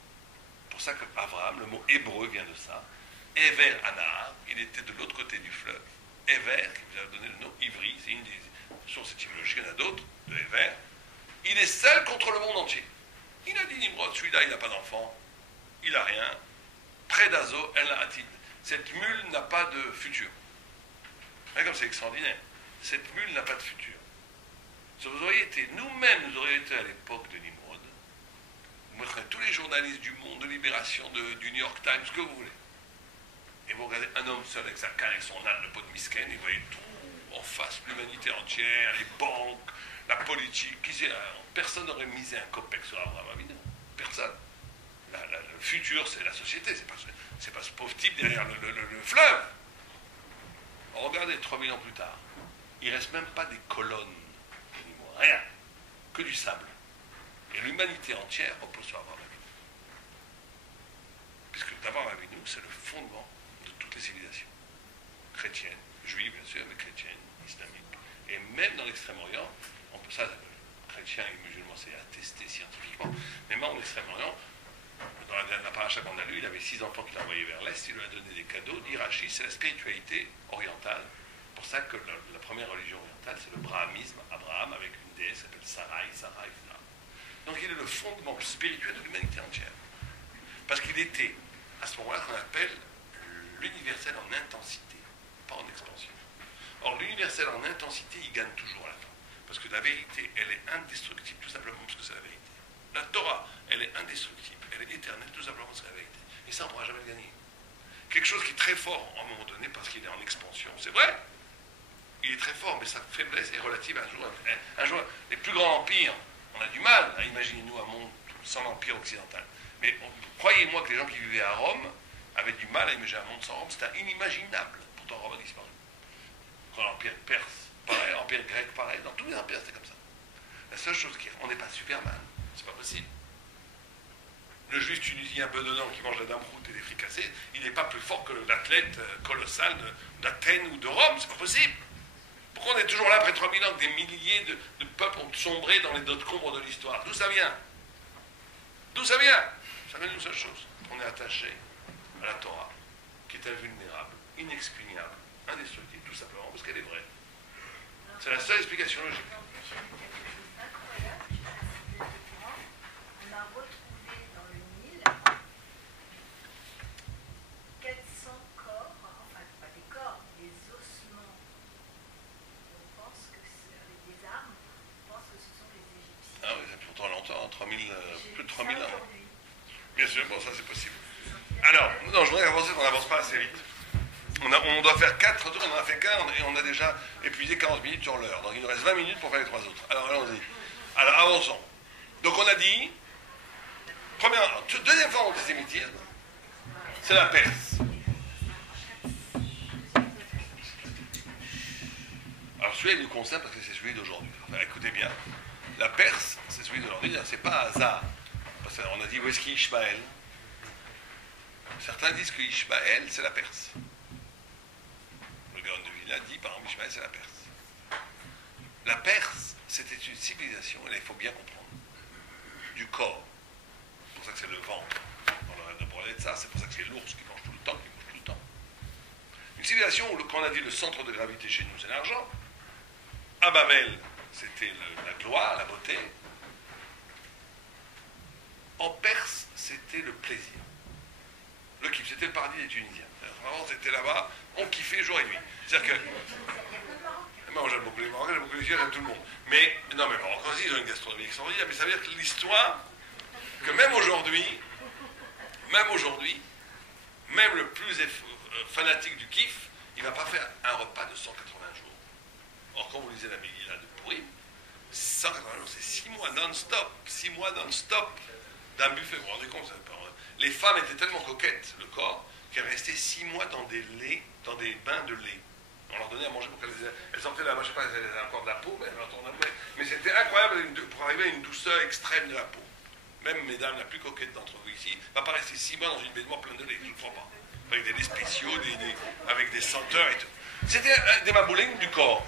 C'est pour ça que Abraham, le mot hébreu vient de ça. Ever Anahar, il était de l'autre côté du fleuve. Ever, qui vous a donné le nom Ivri, c'est une des sources étymologiques, il y en a d'autres, de Ever. Il est seul contre le monde entier. Il a dit Nimrod, celui-là, il n'a pas d'enfant, il n'a rien. Près d'Azo, elle n'a attid. Cette mule n'a pas de futur. Voyez comme c'est extraordinaire. Cette mule n'a pas de futur. Si vous auriez été, nous-mêmes, nous aurions été à l'époque de Nimrod, vous mettrez tous les journalistes du monde, de Libération, du New York Times, ce que vous voulez. Et vous regardez un homme seul avec sa canne, avec son âne, le pot de Misken, et vous voyez tout en face, l'humanité entière, les banques, la politique. Personne n'aurait misé un copec sur Abraham Avinu. Personne. Le futur, c'est la société, c'est pas ce pauvre type derrière le fleuve. Regardez, 3000 ans plus tard, il ne reste même pas des colonnes, rien, que du sable. Et l'humanité entière repose sur Abraham Avinu. Puisque d'Abraham Avinu, c'est le fondement de toutes les civilisations. Chrétiennes, juives bien sûr, mais chrétiennes, islamiques. Et même dans l'Extrême-Orient, ça, chrétiens et musulmans, c'est attesté scientifiquement, mais même en Extrême-Orient, dans la paracha qu'on a lu, il avait 6 enfants qu'il a envoyés vers l'Est, il lui a donné des cadeaux, dit Rashi, c'est la spiritualité orientale. C'est pour ça que la première religion orientale, c'est le brahmisme, Abraham, avec une déesse qui s'appelle Sarai, etc. Donc il est le fondement spirituel de l'humanité entière. Parce qu'il était, à ce moment-là, qu'on appelle l'universel en intensité, pas en expansion. Or, l'universel en intensité, il gagne toujours à la fin. Parce que la vérité, elle est indestructible, tout simplement parce que c'est la vérité. La Torah, elle est indestructible, elle est éternelle, tout simplement parce que c'est la vérité. Et ça, on ne pourra jamais le gagner. Quelque chose qui est très fort à un moment donné, parce qu'il est en expansion, c'est vrai, il est très fort, mais sa faiblesse est relative à un jour. Les plus grands empires, on a du mal à imaginer, nous, un monde sans l'empire occidental. Mais croyez-moi que les gens qui vivaient à Rome avaient du mal à imaginer un monde sans Rome. C'était inimaginable. Pourtant, Rome a disparu. Quand l'empire perse, pareil, l'empire grec, pareil. Dans tous les empires, c'était comme ça. La seule chose qui est, on n'est pas Superman. C'est pas possible. Le juif tunisien bedonnant qui mange la damroute et des fricassés, il n'est pas plus fort que l'athlète colossal d'Athènes ou de Rome. C'est pas possible. Pourquoi on est toujours là après 3000 ans que des milliers de peuples ont sombré dans les décombres de l'histoire? D'où ça vient? D'où ça vient? Ça vient d'une seule chose. On est attaché à la Torah, qui est invulnérable, inexpugnable, indestructible, tout simplement parce qu'elle est vraie. C'est la seule explication logique. J'ai vu quelque chose d'incroyable, je ne sais pas si vous êtes au courant. On a retrouvé dans le Nil 400 corps, enfin pas des corps, des ossements. On pense que c'est avec des armes, on pense que ce sont les Égyptiens. Ah oui, c'est pourtant longtemps, 3000, plus de 3000 ans. Aujourd'hui. Bien sûr, bon, ça c'est possible. Alors, non, je voudrais avancer, on n'avance pas assez vite. On doit faire 4 tours, on en a fait qu'un et on a déjà épuisé 40 minutes sur l'heure. Donc il nous reste 20 minutes pour faire les 3 autres. Alors allons-y. Alors avançons. Donc on a dit, deuxième forme d'antisémitisme, c'est la Perse. Alors celui-là il nous concerne parce que c'est celui d'aujourd'hui. Enfin, écoutez bien, la Perse, c'est celui d'aujourd'hui, c'est pas hasard. Parce qu'on a dit où est-ce qu'il y a Ishmaël. Certains disent que Ishmaël c'est la Perse. Le Gaon de Vilna dit par exemple Ishmaël c'est la Perse. La Perse, c'était une civilisation, et là il faut bien comprendre, du corps. C'est pour ça que c'est le ventre. On a parlé de ça, c'est pour ça que c'est l'ours qui mange tout le temps, qui mange tout le temps. Une civilisation où, quand on a dit le centre de gravité chez nous, c'est l'argent. À Babel, c'était la gloire, la beauté. En Perse, c'était le plaisir. Le kiff, c'était le paradis des Tunisiens. Vraiment, c'était là-bas, on kiffait jour et nuit. C'est-à-dire que... Moi, j'aime beaucoup les Marocains, j'aime beaucoup les Tunisiens, j'aime tout le monde. Mais, non, mais Marocains aussi, ils ont une gastronomie extraordinaire, mais ça veut dire que l'histoire, que même aujourd'hui, même le plus fanatique du kiff, il ne va pas faire un repas de 180 jours. Or, quand vous lisez la Megillah de Purim, 180 jours, c'est 6 mois non-stop. 6 mois non-stop d'un buffet. Vous vous rendez compte, les femmes étaient tellement coquettes, le corps, qu'elles restaient 6 mois dans des bains de lait. On leur donnait à manger pour qu'elles sortaient là, moi je sais pas, elles avaient encore de la peau, mais c'était incroyable pour arriver à une douceur extrême de la peau. Même mesdames la plus coquette d'entre vous ici, ne va pas rester 6 mois dans une baignoire pleine de lait, je ne crois pas. Avec des laits spéciaux, avec des senteurs et tout. C'était des maboulines du corps.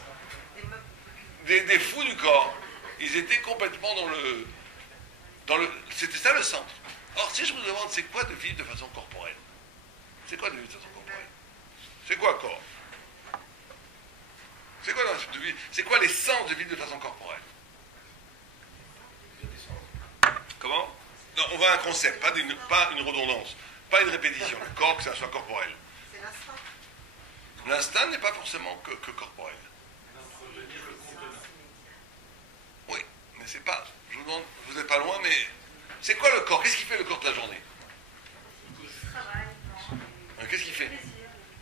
Des fous du corps. Ils étaient complètement dans le... C'était ça le centre. Or, si je vous demande c'est quoi de vivre de façon corporelle? C'est quoi de vivre de façon corporelle? C'est quoi corps? C'est quoi l'essence de vivre de façon corporelle? Comment? Non, on va à un concept, pas une redondance, pas une répétition. Le corps, que ça soit corporel. C'est l'instinct. L'instinct n'est pas forcément que corporel. Oui, mais c'est pas... Je vous demande, vous n'êtes pas loin, mais... C'est quoi le corps? Qu'est-ce qu'il fait le corps de la journée? Qu'est-ce qu'il fait?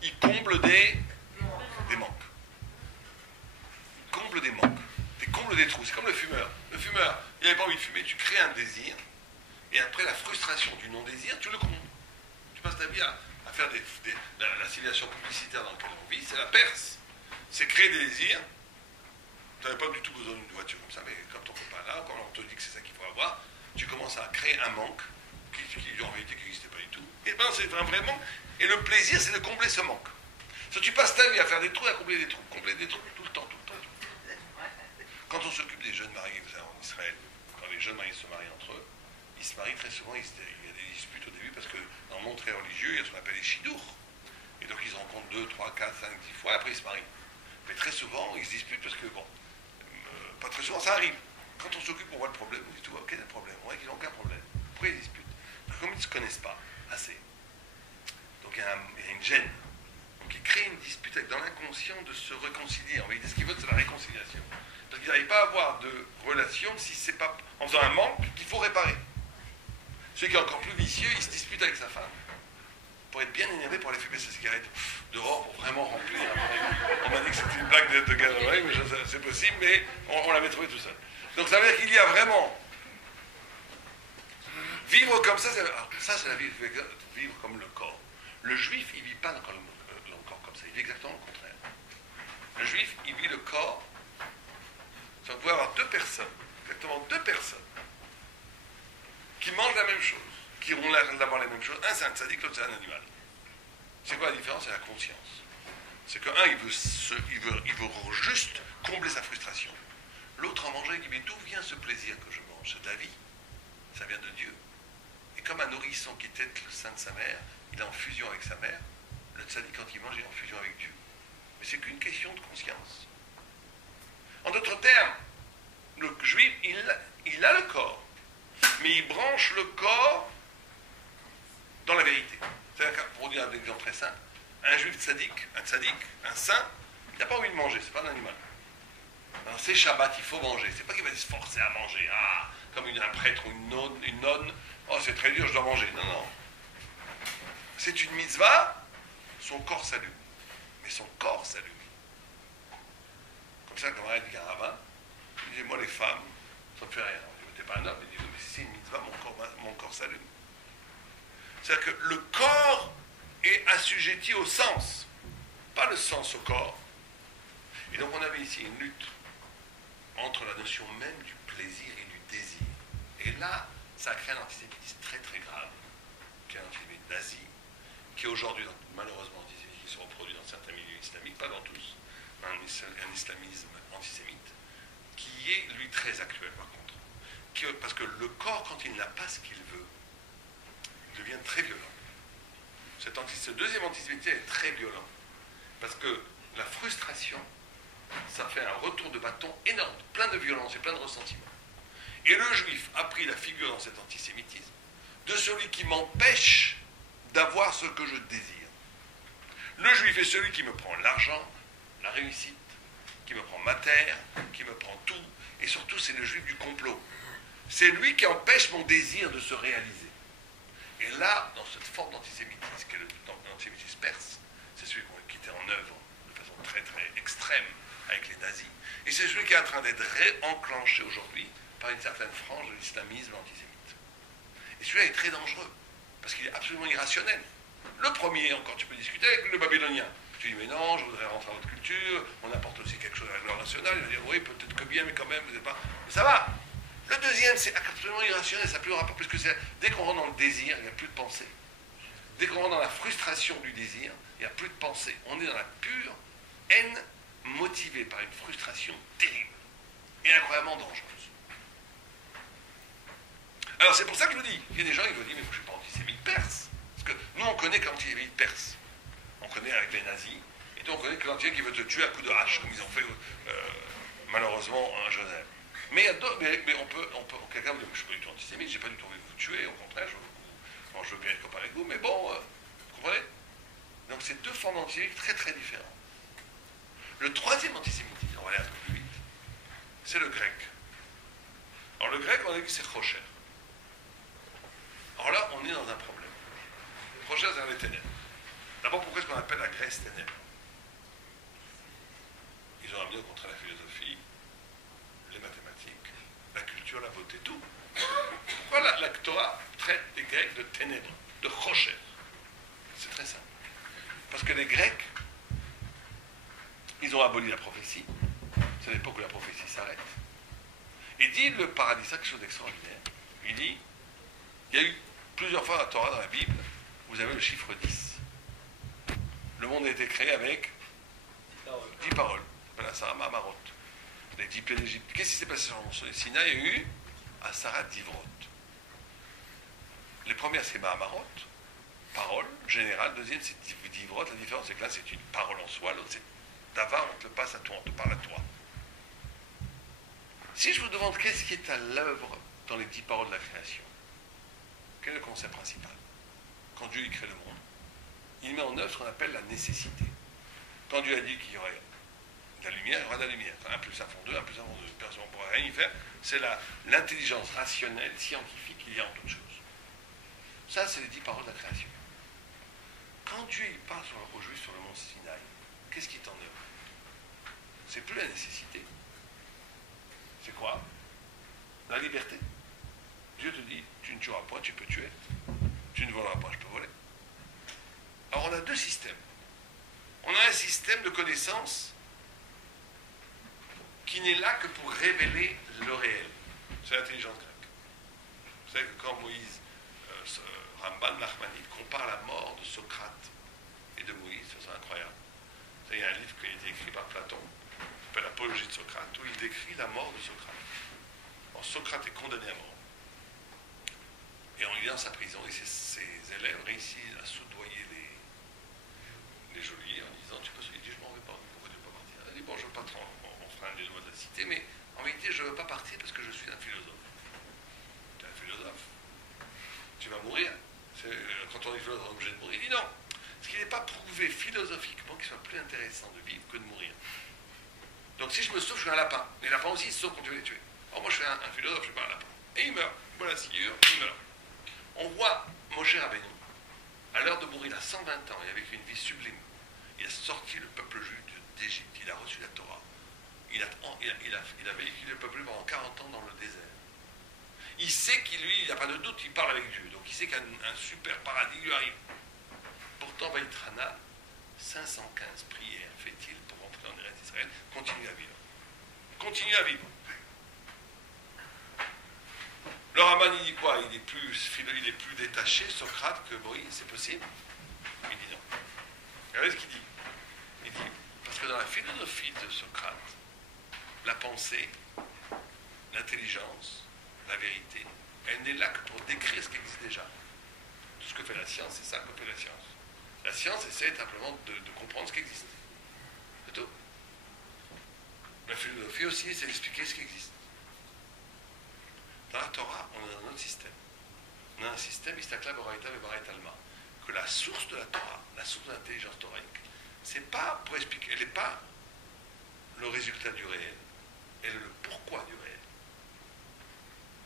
Il comble des manques. Comble des manques. Il comble des trous. C'est comme le fumeur. Le fumeur, il n'avait pas envie de fumer, tu crées un désir, et après la frustration du non-désir, tu le combles. Tu passes ta vie à faire la civilisation publicitaire dans laquelle on vit, c'est la Perse. C'est créer des désirs. Tu n'avais pas du tout besoin d'une voiture comme ça, mais comme ton copain là, quand on te dit que c'est ça qu'il faut avoir, tu commences à créer un manque qui en réalité qui n'existait pas du tout. Et bien c'est un vrai manque. Et le plaisir, c'est de combler ce manque. Si tu passes ta vie à faire des trous, à combler des trous, tout le temps. Quand on s'occupe des jeunes mariés, vous savez, en Israël, quand les jeunes mariés se marient entre eux, ils se marient très souvent, il y a des disputes au début, parce que dans le monde très religieux, il y a ce qu'on appelle les chidours. Et donc ils se rencontrent 2, 3, 4, 5, 10 fois, après ils se marient. Mais très souvent, ils se disputent parce que, pas très souvent, ça arrive. Quand on s'occupe, on voit le problème, on dit tout, quel est le problème? On voit qu'ils n'ont aucun problème. Pourquoi ils disputent? Parce que comme ils ne se connaissent pas assez, donc il y a une gêne. Donc ils créent une dispute avec dans l'inconscient de se réconcilier. En réalité, ce qu'ils veulent, c'est la réconciliation. Parce qu'ils n'arrivent pas à avoir de relation si c'est pas en faisant un manque qu'il faut réparer. Celui qui est encore plus vicieux, il se dispute avec sa femme pour être bien énervé pour aller fumer sa cigarette dehors pour vraiment remplir. On m'a dit que c'était une blague de galerie, mais c'est possible, mais on l'avait trouvé tout seul. Donc ça veut dire qu'il y a vraiment vivre comme ça, ça c'est la vie, vivre comme le corps. Le juif, il ne vit pas dans le corps comme ça, il vit exactement le contraire. Le juif, il vit le corps. Ça, vous pouvez avoir deux personnes, qui mangent la même chose, qui ont l'air d'avoir les mêmes choses. Un, c'est un tzaddik, l'autre, c'est un animal. C'est quoi la différence? C'est la conscience. C'est qu'un, il veut juste combler sa frustration. L'autre, en mangeant, il dit, mais d'où vient ce plaisir que je mange? C'est de la vie. Ça vient de Dieu. comme un nourrisson qui tète le sein de sa mère, il est en fusion avec sa mère. Le tzaddik, quand il mange, il est en fusion avec Dieu. Mais c'est qu'une question de conscience. En d'autres termes, le juif, il a le corps, mais il branche le corps dans la vérité. C'est-à-dire, pour dire un exemple très simple, un juif tzaddik, un saint, il n'a pas envie de manger, c'est pas un animal. Alors, c'est Shabbat, il faut manger. C'est pas qu'il va se forcer à manger, comme un prêtre ou une nonne. Oh, c'est très dur, je dois manger. Non, non. C'est une mitzvah, son corps s'allume. Mais son corps s'allume. Comme ça, quand on dit un rabbin, il dit, moi les femmes, ça ne me fait rien. Il dit, t'es pas un homme. Il dit, mais si c'est une mitzvah, mon corps s'allume. C'est-à-dire que le corps est assujetti au sens, pas le sens au corps. Et donc on avait ici une lutte entre la notion même du plaisir et du désir. Et là, ça a créé un antisémitisme très très grave, qui est un antisémitisme nazi, qui est aujourd'hui, malheureusement, antisémitisme qui se reproduit dans certains milieux islamiques, pas dans tous, un islamisme antisémite, qui est, lui, très actuel par contre. Parce que le corps, quand il n'a pas ce qu'il veut, devient très violent. Ce deuxième antisémitisme est très violent, parce que la frustration, ça fait un retour de bâton énorme, plein de violence et plein de ressentiment. Et le juif a pris la figure dans cet antisémitisme de celui qui m'empêche d'avoir ce que je désire. Le juif est celui qui me prend l'argent, la réussite, qui me prend ma terre, qui me prend tout, et surtout c'est le juif du complot. C'est lui qui empêche mon désir de se réaliser. Et là, dans cette forme d'antisémitisme, qui est l'antisémitisme perse, c'est celui qui était en œuvre de façon très très extrême avec les nazis. Et c'est celui qui est en train d'être réenclenché aujourd'hui par une certaine frange de l'islamisme antisémite. Et celui-là est très dangereux, parce qu'il est absolument irrationnel. Le premier, encore, tu peux discuter avec le babylonien. Tu dis, mais non, je voudrais rentrer dans votre culture, on apporte aussi quelque chose à la gloire nationale. Il va dire, oui, peut-être que bien, mais quand même, vous n'êtes pas... Mais ça va. Le deuxième, c'est absolument irrationnel, ça n'a plus de rapport, puisque dès qu'on rentre dans le désir, il n'y a plus de pensée. Dès qu'on rentre dans la frustration du désir, il n'y a plus de pensée. On est dans la pure haine motivée par une frustration terrible et incroyablement dangereuse. Alors c'est pour ça que je vous dis, il y a des gens qui vous disent, mais moi je ne suis pas antisémite perse. Parce que nous on connaît que l'antisémite perse. On connaît avec les nazis, et donc on connaît que l'antisémite qui veut te tuer à coups de hache, comme ils ont fait malheureusement à Genève. Mais on peut quelqu'un me dit, je ne suis pas du tout antisémite, j'ai pas du tout envie de vous tuer, au contraire, je veux bien être copain avec vous, mais bon, vous comprenez? Donc c'est deux formes d'antisémitisme très très différentes. Le troisième antisémitisme, on va aller un peu plus vite, c'est le grec. Alors le grec, on a dit que c'est Rocher. Alors là, on est dans un problème. Rocher, c'est les ténèbres. D'abord, pourquoi est-ce qu'on appelle la Grèce ténèbres? Ils ont amené au contraire la philosophie, les mathématiques, la culture, la beauté, tout. Pourquoi la Torah traite les Grecs de ténèbres, de Rocher? C'est très simple. Parce que les Grecs, ils ont aboli la prophétie. C'est l'époque où la prophétie s'arrête. Et dit le paradis, ça quelque chose d'extraordinaire. Il dit, il y a eu plusieurs fois dans la Torah, dans la Bible, vous avez le chiffre 10. Le monde a été créé avec 10 paroles. Ça s'appelle Asara Mahamarot. Les 10 plaies d'Égypte. Qu'est-ce qui s'est passé sur le Sinaï? Il y a eu Asara Divrot. Les premières, c'est Mahamarot, parole générale. Deuxième, c'est Divrot. La différence, c'est que là, c'est une parole en soi. L'autre, c'est Davar, on te le passe à toi, on te parle à toi. Si je vous demande qu'est-ce qui est à l'œuvre dans les 10 paroles de la création, quel est le concept principal? Quand Dieu y crée le monde, il met en œuvre ce qu'on appelle la nécessité. Quand Dieu a dit qu'il y aurait de la lumière, il y aura de la lumière. 1 plus 1 font 2, 1 plus 1 font 2. Personne ne pourra rien y faire. C'est l'intelligence rationnelle, scientifique qu'il y a en toute chose. Ça, c'est les 10 paroles de la création. Quand Dieu y parle aux Juifs sur le mont Sinaï, qu'est-ce qui est en œuvre? C'est plus la nécessité. C'est quoi? La liberté. Dieu te dit, tu ne tueras pas, tu peux tuer. Tu ne voleras pas, je peux voler. Alors on a deux systèmes. On a un système de connaissance qui n'est là que pour révéler le réel. C'est l'intelligence grecque. Vous savez que quand Moïse, Ramban Nachmanide, compare la mort de Socrate et de Moïse, c'est incroyable. Il y a un livre qui a été écrit par Platon, qui s'appelle l'Apologie de Socrate, où il décrit la mort de Socrate. Alors, Socrate est condamné à mort. Et il est dans sa prison, et ses élèves réussissent à soudoyer les geôliers en disant tu peux, il dit je m'en vais pas, pourquoi tu ne veux pas partir? Il dit bon, je veux pas enfreindre les lois de la cité, mais en vérité je ne veux pas partir parce que je suis un philosophe. Tu es un philosophe, tu vas mourir. Quand on est philosophe, on est obligé de mourir. Il dit non, parce qu'il n'est pas prouvé philosophiquement qu'il soit plus intéressant de vivre que de mourir. Donc si je me sauve, je suis un lapin. Les lapins aussi ils se sauvent quand tu veux les tuer. Alors moi je suis un philosophe, je ne suis pas un lapin. Et il meurt. Voilà, sciure, il meurt. On voit Moshe Rabbeinu, à l'heure de mourir, il a 120 ans, et avec une vie sublime. Il a sorti le peuple juif d'Égypte, il a reçu la Torah. Il a véhiculé le peuple juif pendant 40 ans dans le désert. Il sait qu'il, lui, il n'y a pas de doute, il parle avec Dieu. Donc il sait qu'un super paradis lui arrive. Pourtant, Vaïtrana, 515 prières fait-il pour rentrer en Eretz Israël, continue à vivre. Continue à vivre. Le Raman, il dit quoi? Il est plus détaché, Socrate, que Moïse, c'est possible? Il dit non. Regardez ce qu'il dit. Il dit, parce que dans la philosophie de Socrate, la pensée, l'intelligence, la vérité, elle n'est là que pour décrire ce qui existe déjà. Tout ce que fait la science, c'est ça que fait la science. La science essaie simplement de comprendre ce qui existe. C'est tout. La philosophie aussi, c'est d'expliquer ce qui existe. Dans la Torah, on a un autre système. On a un système, Istakla, Boraïta, Vebarait, Alma, que la source de la Torah, la source de l'intelligence thoraïque, c'est pas pour expliquer, elle n'est pas le résultat du réel, elle est le pourquoi du réel.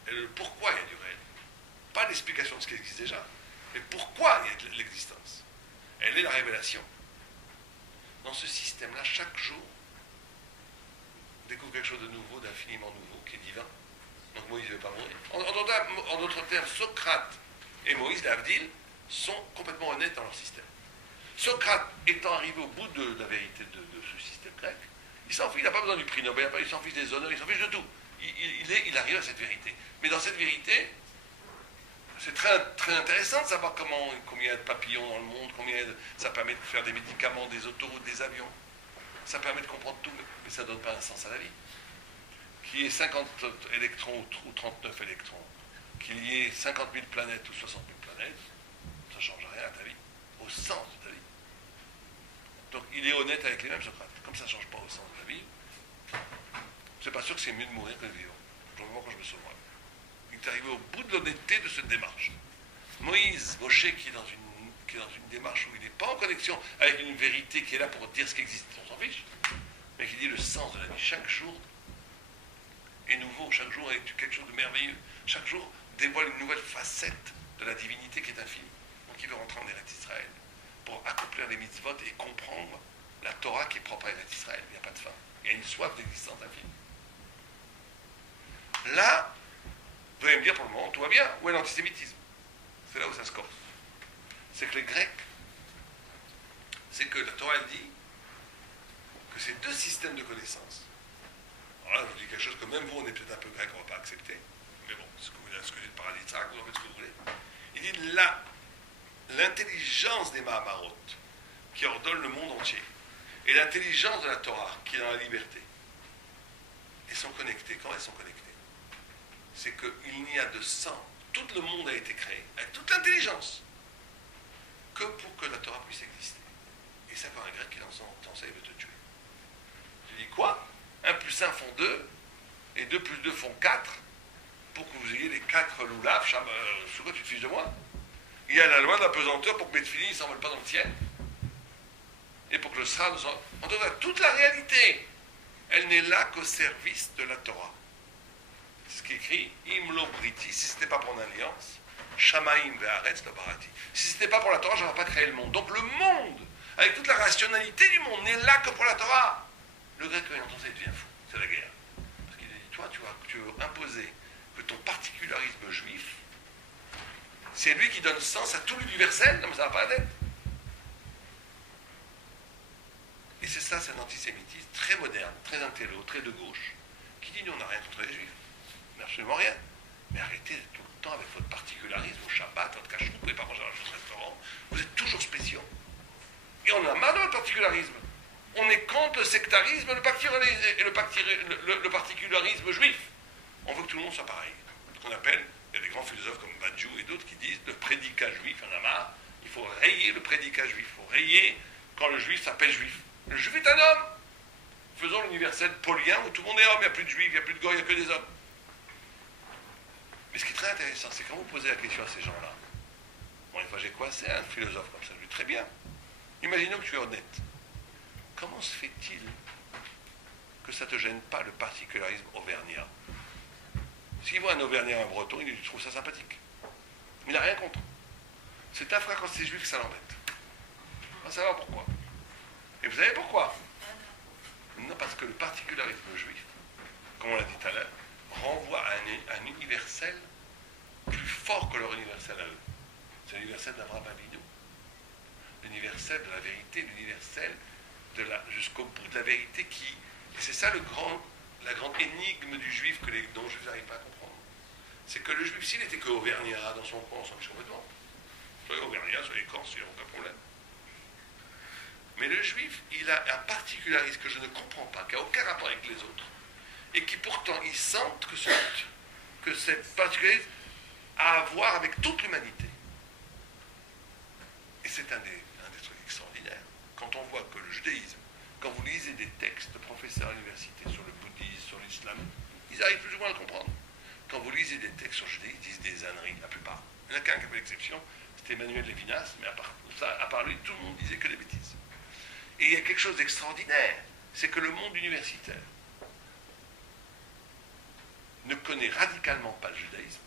Elle est le pourquoi il y a du réel. Pas l'explication de ce qui existe déjà, mais pourquoi il y a de l'existence. Elle est la révélation. Dans ce système-là, chaque jour, on découvre quelque chose de nouveau, d'infiniment nouveau, qui est divin. Donc Moïse ne veut pas mourir. En d'autres termes, Socrate et Moïse, l'Avdil, sont complètement honnêtes dans leur système. Socrate étant arrivé au bout de la vérité de ce système grec, il s'en fiche, il n'a pas besoin du prix Nobel, il s'en fiche des honneurs, il s'en fiche de tout. Il arrive à cette vérité. Mais dans cette vérité, c'est très, très intéressant de savoir combien il y a de papillons dans le monde, ça permet de faire des médicaments, des autoroutes, des avions. Ça permet de comprendre tout, mais ça ne donne pas un sens à la vie. Qu'il y ait 50 électrons ou 39 électrons, qu'il y ait 50 000 planètes ou 60 000 planètes, ça ne change rien à ta vie, au sens de ta vie. Donc il est honnête avec les mêmes Socrates. Comme ça ne change pas au sens de la vie, c'est pas sûr que c'est mieux de mourir que de vivre. Je vais voir quand je me sauverai. Il est arrivé au bout de l'honnêteté de cette démarche. Moshe, qui est dans une démarche où il n'est pas en connexion avec une vérité qui est là pour dire ce qui existe, on s'en fiche, mais qui dit le sens de la vie. Chaque jour est nouveau, chaque jour est quelque chose de merveilleux. Chaque jour dévoile une nouvelle facette de la divinité qui est infinie. Donc il veut rentrer en Eretz Israël pour accomplir les mitzvot et comprendre la Torah qui est propre à Eretz Israël. Il n'y a pas de fin. Il y a une soif d'existence infinie. Là, vous allez me dire pour le moment, tout va bien. Où est l'antisémitisme? C'est là où ça se corse. C'est que les Grecs, c'est que la Torah elle dit que ces deux systèmes de connaissances. Alors là, je vous dis quelque chose que même vous, on est peut-être un peu grec, on ne va pas accepter. Mais bon, ce que dit le paradis de Sarah, vous en faites ce que vous voulez. Il dit là, l'intelligence des Mahamarot, qui ordonne le monde entier, et l'intelligence de la Torah, qui est dans la liberté, elles sont connectées. Quand elles sont connectées, c'est qu'il n'y a de sang, tout le monde a été créé, avec toute l'intelligence, que pour que la Torah puisse exister. Et ça, quand un grec il entend ça, il veut te tuer. Tu dis quoi? 1 plus 1 font 2, et 2 plus 2 font 4, pour que vous ayez les 4 loulaves, sur quoi tu te fiches de moi? Il y a la loi de la pesanteur pour que mes filles ne s'envolent pas dans le ciel. Et pour que le sera ne soit... En tout cas, toute la réalité, elle n'est là qu'au service de la Torah. Ce qui est écrit, Imlo Briti, si ce n'était pas pour une alliance, Shamaim ve'aretz lo barati. Si ce n'était pas pour la Torah, je n'aurais pas créé le monde. Donc le monde, avec toute la rationalité du monde, n'est là que pour la Torah. Le grec, quand il entend ça, il devient fou. C'est la guerre. Parce qu'il dit, toi, tu veux imposer que ton particularisme juif, c'est lui qui donne sens à tout l'universel. Non, mais ça va pas la tête. Et c'est ça, c'est un antisémitisme très moderne, très intello, très de gauche, qui dit, nous, on n'a rien contre les juifs. Mais absolument rien. Mais arrêtez tout le temps avec votre particularisme au Shabbat, votre cache-route, vous ne pouvez pas manger dans le restaurant. Vous êtes toujours spéciaux. Et on a marre de votre particularisme. On est contre le sectarisme et le particularisme juif. On veut que tout le monde soit pareil. Ce qu'on appelle, il y a des grands philosophes comme Badiou Cadiou et d'autres qui disent le prédicat juif, il y en a marre, il faut rayer le prédicat juif, il faut rayer quand le juif s'appelle juif. Le juif est un homme. Faisons l'universel paulien où tout le monde est homme, il n'y a plus de juifs, il n'y a plus de goy, il n'y a que des hommes. Mais ce qui est très intéressant, c'est quand vous posez la question à ces gens-là. Bon, une fois j'ai coincé un philosophe comme ça, je lui dis très bien. Imaginons que tu es honnête. Comment se fait-il que ça ne te gêne pas le particularisme auvergnat? S'il voit un auvergnat, un breton, il trouve ça sympathique. Il n'a rien contre. C'est un frère quand c'est juif que ça l'embête. On va savoir pourquoi. Et vous savez pourquoi? Non, parce que le particularisme juif, comme on l'a dit tout à l'heure, renvoie à un universel plus fort que leur universel à eux. C'est l'universel d'Abraham Avinu. L'universel de la vérité, l'universel jusqu'au bout de la vérité qui... Et c'est ça la grande énigme du juif que les non-juifs n'arrivent pas à comprendre. C'est que le juif, s'il n'était que auvergnat dans son coin, on s'en fiche complètement. Soit auvergnat, soit les Corses, il n'y a aucun problème. Mais le juif, il a un particularisme que je ne comprends pas, qui n'a aucun rapport avec les autres, et qui pourtant, ils sentent que cette particularisme a à voir avec toute l'humanité. Et c'est un des trucs extraordinaires. Quand on voit que le judaïsme, quand vous lisez des textes de professeurs à l'université sur le bouddhisme, sur l'islam, ils arrivent plus ou moins à le comprendre. Quand vous lisez des textes sur le judaïsme, ils disent des âneries, la plupart. Il n'y en a qu'un qui a fait l'exception, c'était Emmanuel Lévinas, mais à part lui, tout le monde disait que des bêtises. Et il y a quelque chose d'extraordinaire, c'est que le monde universitaire ne connaît radicalement pas le judaïsme,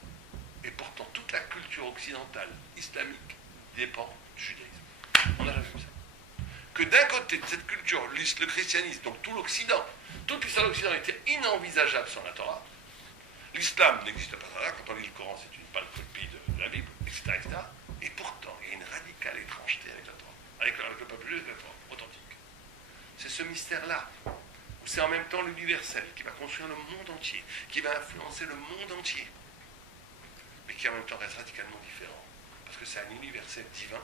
et pourtant toute la culture occidentale, islamique, dépend du judaïsme. On n'a jamais vu ça. Que d'un côté de cette culture, le christianisme, donc tout l'Occident, toute l'histoire de l'Occident était inenvisageable sans la Torah. L'islam n'existe pas sans la Torah. Quand on lit le Coran, c'est une pâle copie de la Bible, etc., etc. Et pourtant, il y a une radicale étrangeté avec la Torah, avec le peuple juif, avec la Torah authentique. C'est ce mystère-là, où c'est en même temps l'universel qui va construire le monde entier, qui va influencer le monde entier, mais qui en même temps reste radicalement différent. Parce que c'est un universel divin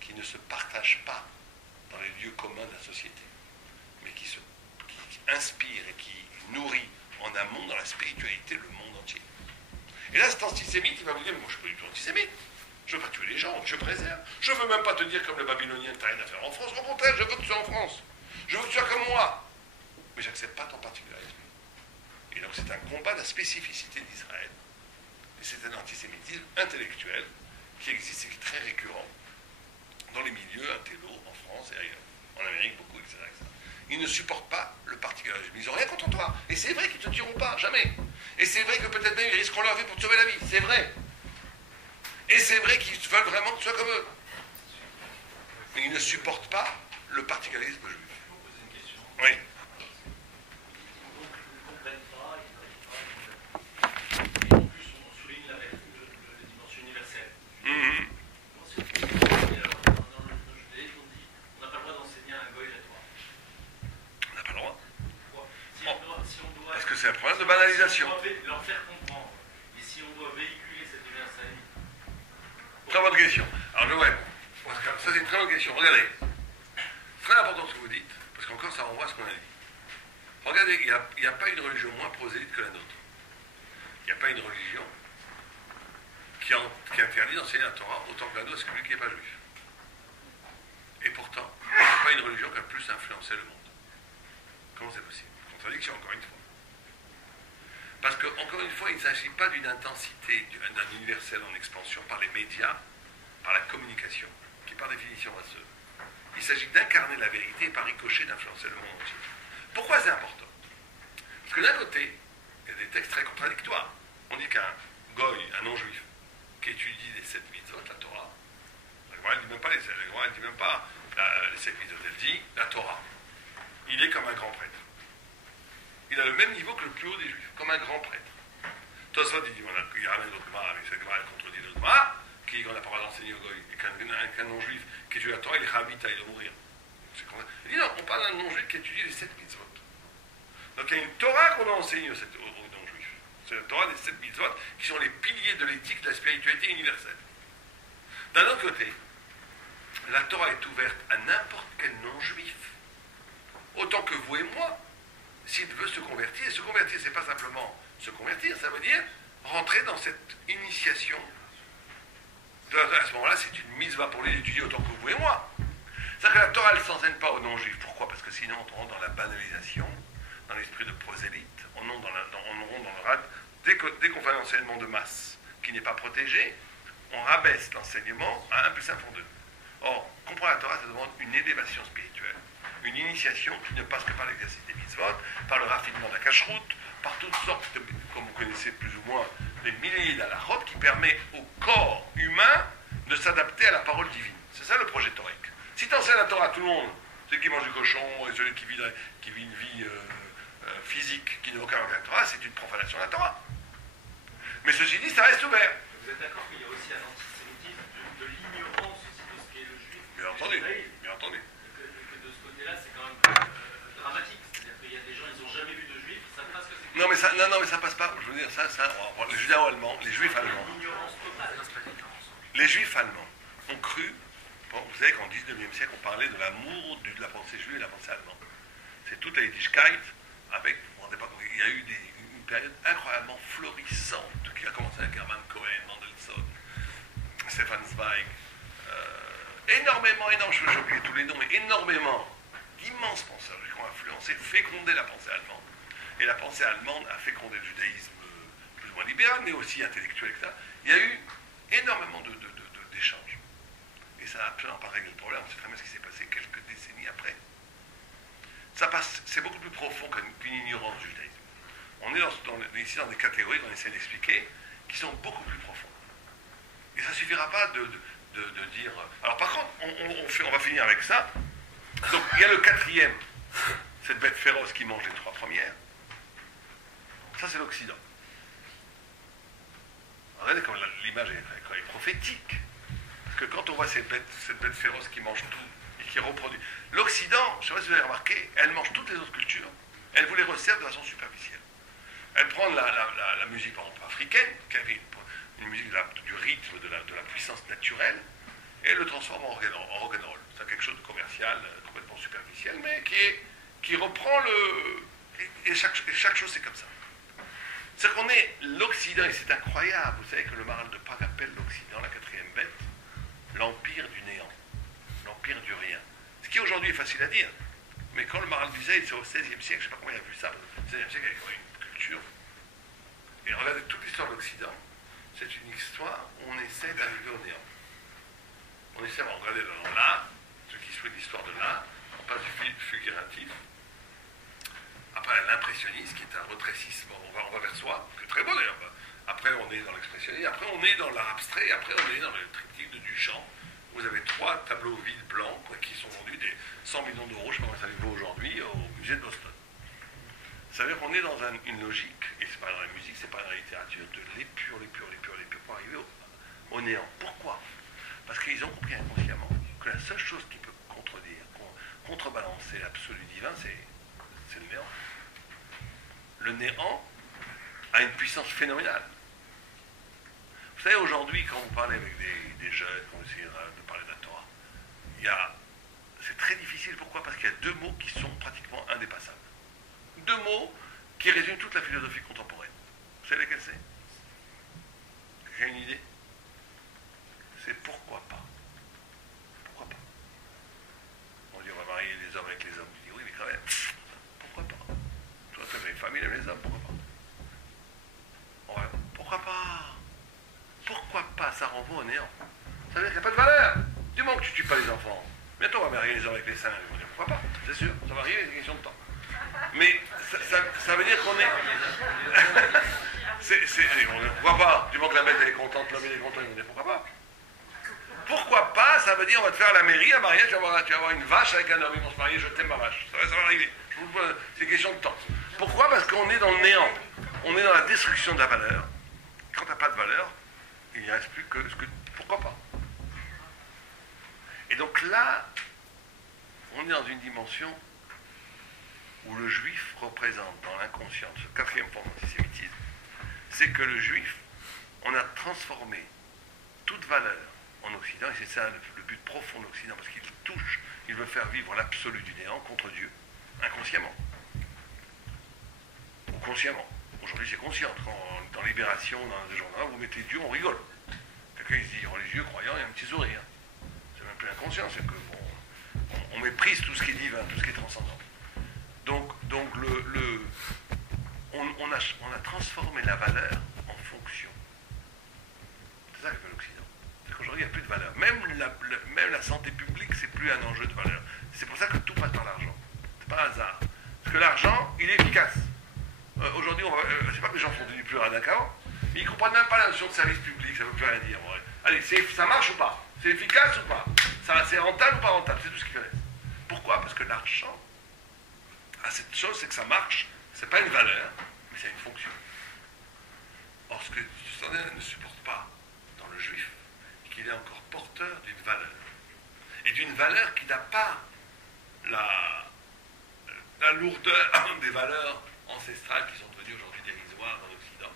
qui ne se partage pas dans les lieux communs de la société, mais qui inspire et qui nourrit en amont dans la spiritualité le monde entier. Et là, cet antisémite, il va vous dire, mais moi je ne suis pas du tout antisémite, je ne veux pas tuer les gens, je préserve, je ne veux même pas te dire comme le babylonien que tu n'as rien à faire en France, au contraire, je veux que tu sois en France, je veux que tu sois comme moi, mais je n'accepte pas ton particularisme. Et donc c'est un combat de la spécificité d'Israël, et c'est un antisémitisme intellectuel qui existe et qui est très récurrent dans les milieux intello en France et ailleurs, en Amérique beaucoup, etc. Ils ne supportent pas le particularisme. Ils n'ont rien contre toi. Et c'est vrai qu'ils ne te tueront pas, jamais. Et c'est vrai que peut-être même ils risqueront leur vie pour te sauver la vie. C'est vrai. Et c'est vrai qu'ils veulent vraiment que tu sois comme eux. Mais ils ne supportent pas le particularisme juif. Je peux poser une question. Oui. Ils ne comprennent pas, ils n'arrivent pas. Et en plus, on souligne la dimension universelle. Mm-hmm. Dans le judaïsme, on dit on n'a pas le droit d'enseigner à un goy la Torah. On n'a pas le droit. Pourquoi? Si on doit, Parce que c'est un problème de banalisation. Si on doit leur faire comprendre, et si on doit véhiculer cette universalité. Très bonne question. Alors je vois. Ça c'est une très bonne question. Regardez. Très important ce que vous dites, parce qu'encore ça renvoie à ce qu'on a dit. Regardez, il n'y a pas une religion moins prosélyte que la nôtre. Il n'y a pas une religion qui interdit d'enseigner la Torah autant que la nôtre à celui qui n'est pas juif. Et pourtant, il n'y a pas une religion qui a plus influencé le monde. Comment c'est possible? Contradiction, encore une fois. Parce que, encore une fois, il ne s'agit pas d'une intensité d'un universel en expansion par les médias, par la communication, qui par définition va se... Il s'agit d'incarner la vérité et par ricochet d'influencer le monde entier. Pourquoi c'est important? Parce que d'un côté, il y a des textes très contradictoires. On dit qu'un goy, un non-juif, qui étudie les 7 mitzvot, la Torah, la Gemara ne dit même pas les 7, la Gemara ne dit même pas les 7 mitzvot, elle dit la Torah. Il est comme un grand prêtre. Il a le même niveau que le plus haut des juifs, comme un grand prêtre. Tosfot dit, voilà, il ramène l'autre Gemara, mais cette Gemara elle contredit l'autre Gemara, qui on n'a pas le droit d'enseigner au goy, et qu'un non-juif qui étudie la Torah, il est chavita, il doit mourir. Il dit non, on parle d'un non-juif qui étudie les 7 mitzvot. Donc il y a une Torah qu'on doit enseigner aux non-juifs. C'est la Torah des 7 mitzvot, qui sont les piliers de l'éthique de la spiritualité universelle. D'un autre côté, la Torah est ouverte à n'importe quel non-juif, autant que vous et moi, s'il veut se convertir. Et se convertir, c'est pas simplement se convertir, ça veut dire rentrer dans cette initiation À ce moment-là, c'est une mitzvah pour les étudier autant que vous et moi. C'est-à-dire que la Torah, elle ne s'enseigne pas aux non-juifs. Pourquoi? Parce que sinon, on rentre dans la banalisation, dans l'esprit de prosélyte, on rentre dans le rad. Dès qu'on fait un enseignement de masse qui n'est pas protégé, on rabaisse l'enseignement à 1 plus 1 font 2. Or, comprendre la Torah, ça demande une élévation spirituelle, une initiation qui ne passe que par l'exercice des mitzvot, par le raffinement de la cacheroute, par toutes sortes, comme vous connaissez plus ou moins, des milliers d'halachot qui permet au corps humain de s'adapter à la parole divine. C'est ça le projet taurique. Si tu enseignes la Torah à tout le monde, celui qui mange du cochon et celui qui vit une vie physique qui n'a aucun rapport avec la Torah, c'est une profanation de la Torah. Mais ceci dit, ça reste ouvert. Vous êtes d'accord qu'il y a aussi un antisémitisme de l'ignorance aussi de ce qu'est le juif? Bien entendu, bien entendu. Et que de ce côté-là, c'est quand même dramatique. C'est-à-dire qu'il y a des gens, ils n'ont jamais vu de juifs, ils savent pas ce que c'est. Non, mais ça passe pas. Je veux dire, les judéo-allemands, les juifs allemands. L'ignorance totale. Les juifs allemands ont cru, vous savez qu'en 19e siècle, on parlait de l'amour de la pensée juive et de la pensée allemande. C'est toute la Yiddishkeit, avec, vous vous rendez pas compte, il y a eu une période incroyablement florissante qui a commencé avec Hermann Cohen, Mendelssohn, Stefan Zweig, énormément, j'ai oublié tous les noms, mais énormément d'immenses penseurs qui ont influencé, fécondé la pensée allemande. Et la pensée allemande a fécondé le judaïsme plus ou moins libéral, mais aussi intellectuel, etc. Il y a eu énormément d'échanges. Et ça n'a absolument pas réglé le problème. On sait très bien ce qui s'est passé quelques décennies après. C'est beaucoup plus profond qu'une ignorance du judaïsme. On est ici dans des catégories qu'on essaie d'expliquer qui sont beaucoup plus profondes. Et ça ne suffira pas de dire... Alors par contre, on va finir avec ça. Donc il y a le quatrième, cette bête féroce qui mange les trois premières. Ça c'est l'Occident. Regardez comme l'image est prophétique. Parce que quand on voit cette bête féroce qui mange tout et qui reproduit... L'Occident, je ne sais pas si vous avez remarqué, elle mange toutes les autres cultures, elle vous les resserre de façon superficielle. Elle prend la musique, par exemple, africaine, qui avait une musique du rythme, de la puissance naturelle, et elle le transforme en rock'n'roll. C'est quelque chose de commercial, complètement superficiel, mais qui reprend et chaque chose, c'est comme ça. C'est qu'on est l'Occident, et c'est incroyable. Vous savez que le Maharal de Prague appelle l'Occident, la quatrième bête, l'empire du néant, l'empire du rien. Ce qui aujourd'hui est facile à dire, mais quand le Maharal disait, c'est au XVIe siècle, je ne sais pas comment il a vu ça, au XVIe siècle, il y avait une culture. Et regardez, toute l'histoire de l'Occident, c'est une histoire où on essaie d'arriver au néant. On essaie de regarder dans l'art, ce qui suit l'histoire de l'art, on passe du figuratif, après l'impressionniste, qui est un retrécissement, on va vers soi, qui est très beau d'ailleurs. Après, on est dans l'expressionnisme, après, on est dans l'art abstrait, après, on est dans le triptyque de Duchamp. Vous avez 3 tableaux vides blancs qui sont vendus des 100 millions d'euros, je ne sais pas comment ça les vaut aujourd'hui, au musée de Boston. Ça veut dire qu'on est dans une logique, et c'est pas dans la musique, c'est pas dans la littérature, de l'épure, pour arriver au néant. Pourquoi? Parce qu'ils ont compris inconsciemment que la seule chose qui peut contrebalancer l'absolu divin, c'est le néant. Le néant a une puissance phénoménale. Vous savez, aujourd'hui, quand vous parlez avec des jeunes, quand vous essayez de parler de la Torah, c'est très difficile. Pourquoi? Parce qu'il y a 2 mots qui sont pratiquement indépassables. 2 mots qui résument toute la philosophie contemporaine. Vous savez lesquels c'est? J'ai une idée? C'est pourquoi pas. Pourquoi pas? On dit on va marier les hommes avec les hommes. Je dis oui, mais quand même, pourquoi pas? Toi, tu as une famille avec les hommes, pourquoi pas? Pourquoi pas? Pourquoi pas? Ça renvoie au néant. Ça veut dire qu'il n'y a pas de valeur. Du moment que tu ne tues pas les enfants, bientôt on va marier les hommes avec les seins. Pourquoi pas? C'est sûr, ça va arriver, c'est une question de temps. Mais ça veut dire qu'on est... Pourquoi pas? Du moment que la bête est contente, l'homme est content, il va dire pourquoi pas? Pourquoi pas? Ça veut dire on va te faire à la mairie, un mariage, tu vas avoir une vache avec un homme, ils vont se marier, je t'aime ma vache. Ça va arriver. C'est une question de temps. Pourquoi? Parce qu'on est dans le néant. On est dans la destruction de la valeur. Quand tu n'as pas de valeur, il n'y reste plus que ce que... Pourquoi pas? Et donc là, on est dans une dimension où le juif représente dans l'inconscient, ce 4e forme d'antisémitisme, c'est que le juif, on a transformé toute valeur en Occident, et c'est ça le but profond de l'Occident, parce qu'il touche, il veut faire vivre l'absolu du néant contre Dieu, inconsciemment. Ou consciemment. Aujourd'hui c'est conscient, dans Libération, dans ce journal, vous mettez Dieu, on rigole. quelqu'un il se dit religieux, croyant, il y a un petit sourire. C'est même plus inconscient, c'est que bon, on méprise tout ce qui est divin, tout ce qui est transcendant. Donc on a transformé la valeur en fonction. C'est ça que fait l'Occident. C'est qu'aujourd'hui, il n'y a plus de valeur. Même la santé publique, c'est plus un enjeu de valeur. C'est pour ça que tout passe par l'argent. C'est pas un hasard. Parce que l'argent, il est efficace. Aujourd'hui, c'est pas que les gens sont devenus plus radins qu'avant, mais ils ne comprennent même pas la notion de service public, ça ne veut plus rien dire. Ouais. Allez, ça marche ou pas? C'est efficace ou pas? C'est rentable ou pas rentable? C'est tout ce qu'ils connaissent. Pourquoi? Parce que l'argent a cette chose, c'est que ça marche, c'est pas une valeur, mais c'est une fonction. Or, ce que Stendhal ne supporte pas dans le juif, c'est qu'il est encore porteur d'une valeur. Et d'une valeur qui n'a pas la lourdeur des valeurs ancestrales qui sont devenues aujourd'hui dérisoires dans l'Occident.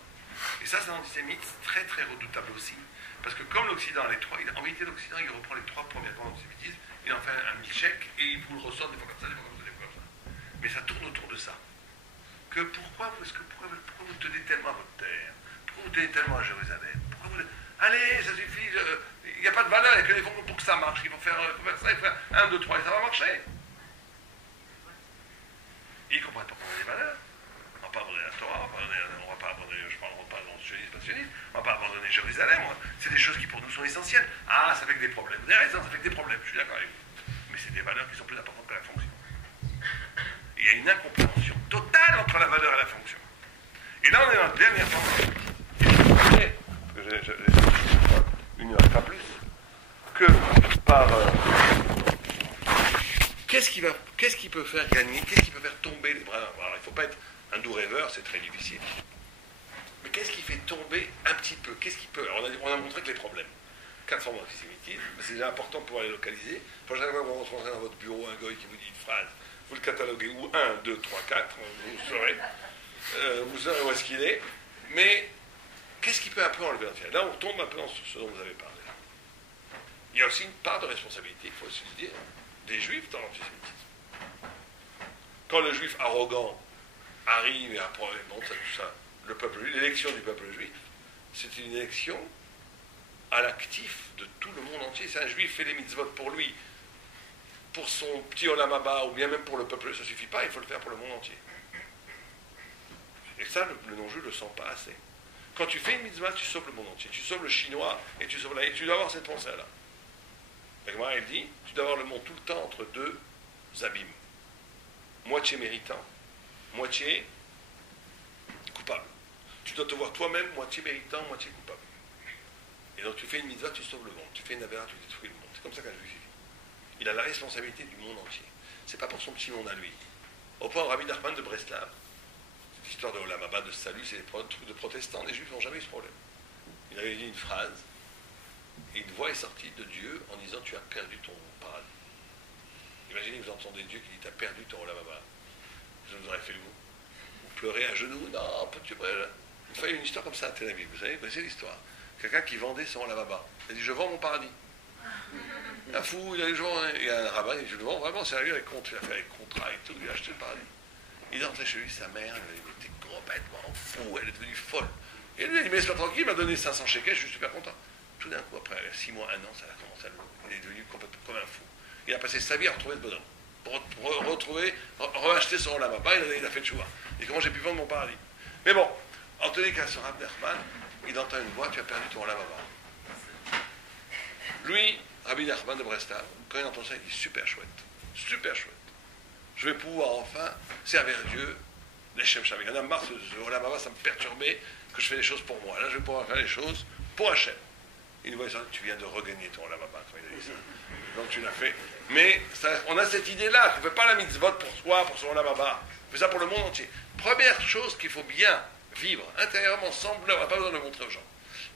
Et ça, c'est un antisémitisme très très redoutable aussi. Parce que comme l'Occident a les trois, en réalité l'Occident il reprend les trois premiers points d'antisémitisme, il en fait un milkshake et il vous le ressort des fois comme ça, des fois comme ça, des fois comme ça. Mais ça tourne autour de ça. Pourquoi vous tenez tellement à votre terre? Pourquoi vous tenez tellement à Jérusalem? Allez, ça suffit, il n'y a pas de valeur, il n'y a que des fonds pour que ça marche. Il faut faire ça, il faut faire 1, 2, 3 et ça va marcher. Ils ne comprennent pas qu'on a des valeurs. On ne va pas abandonner la Torah, on ne va pas abandonner, je ne parle pas dans le sionisme, on ne va pas abandonner Jérusalem. C'est des choses qui pour nous sont essentielles. Ah, ça fait que des problèmes. Vous avez raison, ça fait que des problèmes, je suis d'accord avec vous. Mais c'est des valeurs qui sont plus importantes que la fonction. Il y a une incompréhension totale entre la valeur et la fonction. Et là, on est dans la dernière fonction. Une heure, pas plus, que par... Qu'est-ce qui peut faire gagner, qu'est-ce qui peut faire tomber les bras? Alors, il ne faut pas être un doux rêveur, c'est très difficile. Mais qu'est-ce qui fait tomber un petit peu? Qu'est-ce qui peut... Alors, on a montré que les problèmes. 4 formes d'antisémitisme, c'est déjà important pour pouvoir les localiser. La prochaine fois que vous rentrez dans votre bureau, un goy qui vous dit une phrase, vous le cataloguez ou 1, 2, 3, 4, vous saurez où est-ce qu'il est. Mais qu'est-ce qui peut un peu enlever l'antisémitisme? Là, on tombe un peu dans ce dont vous avez parlé. Il y a aussi une part de responsabilité, il faut aussi le dire, des juifs dans l'antisémitisme. Quand le juif arrogant arrive et apprend tout ça, le peuple, l'élection du peuple juif, c'est une élection à l'actif de tout le monde entier. Si un juif fait les mitzvot pour lui, pour son petit olam haba, ou bien même pour le peuple, ça ne suffit pas, il faut le faire pour le monde entier. Et ça, le non-juif ne le sent pas assez. Quand tu fais une mitzvah, tu sauves le monde entier. Tu sauves le chinois et tu sauves et tu dois avoir cette pensée-là. La Gemara, elle dit, tu dois avoir le monde tout le temps entre deux abîmes. Moitié méritant, moitié coupable. Tu dois te voir toi-même moitié méritant, moitié coupable. Et donc tu fais une mitzvah, tu sauves le monde. Tu fais une avéra, tu détruis le monde. C'est comme ça qu'un juif vit. Il a la responsabilité du monde entier. C'est pas pour son petit monde à lui. Au point où Rabbi Nachman de Breslav, cette histoire de Olam Haba, de salut, c'est des trucs de protestants. Les juifs n'ont jamais eu ce problème. Il avait dit une phrase, et une voix est sortie de Dieu en disant tu as perdu ton paradis. Imaginez que vous entendez Dieu qui dit tu as perdu ton Olam Haba. Vous aurez fait le vous. Vous pleurez à genoux, non, peux-tu. Une fois, il y a une histoire comme ça à Tel Aviv. Vous savez, c'est l'histoire. Quelqu'un qui vendait son Olam Haba. Il a dit je vends mon paradis. Un fou, il y a un rabbin, il dit je le vends vraiment, sérieux, avec compte. Il a fait avec contrat et tout, il a acheté le paradis. Il est rentré chez lui, sa mère, elle était complètement fou, elle est devenue folle. Et lui, il dit mais laisse-moi tranquille, il m'a donné 500 shekels, je suis super content. Tout d'un coup, après 6 mois, 1 an, ça a commencé à le. Il est devenu complètement comme un fou. Il a passé sa vie à retrouver ce bonhomme. Pour retrouver, reacheter son Olam Haba, il a fait tchouva. Et comment j'ai pu vendre mon paradis? Mais bon, en tous les cas, ce Rav Nachman, il entend une voix, tu as perdu ton Olam Haba. Lui, Rabbi Nachman de Breslav, quand il entend ça, il dit super chouette, super chouette. Je vais pouvoir enfin servir Dieu, les Shem Shem. Il y en a marre, ce Olam Haba, ça me perturbait que je fais les choses pour moi. Là, je vais pouvoir faire les choses pour Hachem. Il voit ça, tu viens de regagner ton Olam Haba, quand il a dit ça. Donc tu l'as fait. Mais ça, on a cette idée-là, tu ne fais pas la mitzvot pour soi, pour son Olam Haba. Tu fais ça pour le monde entier. Première chose qu'il faut bien vivre intérieurement, sans on n'a pas besoin de le montrer aux gens.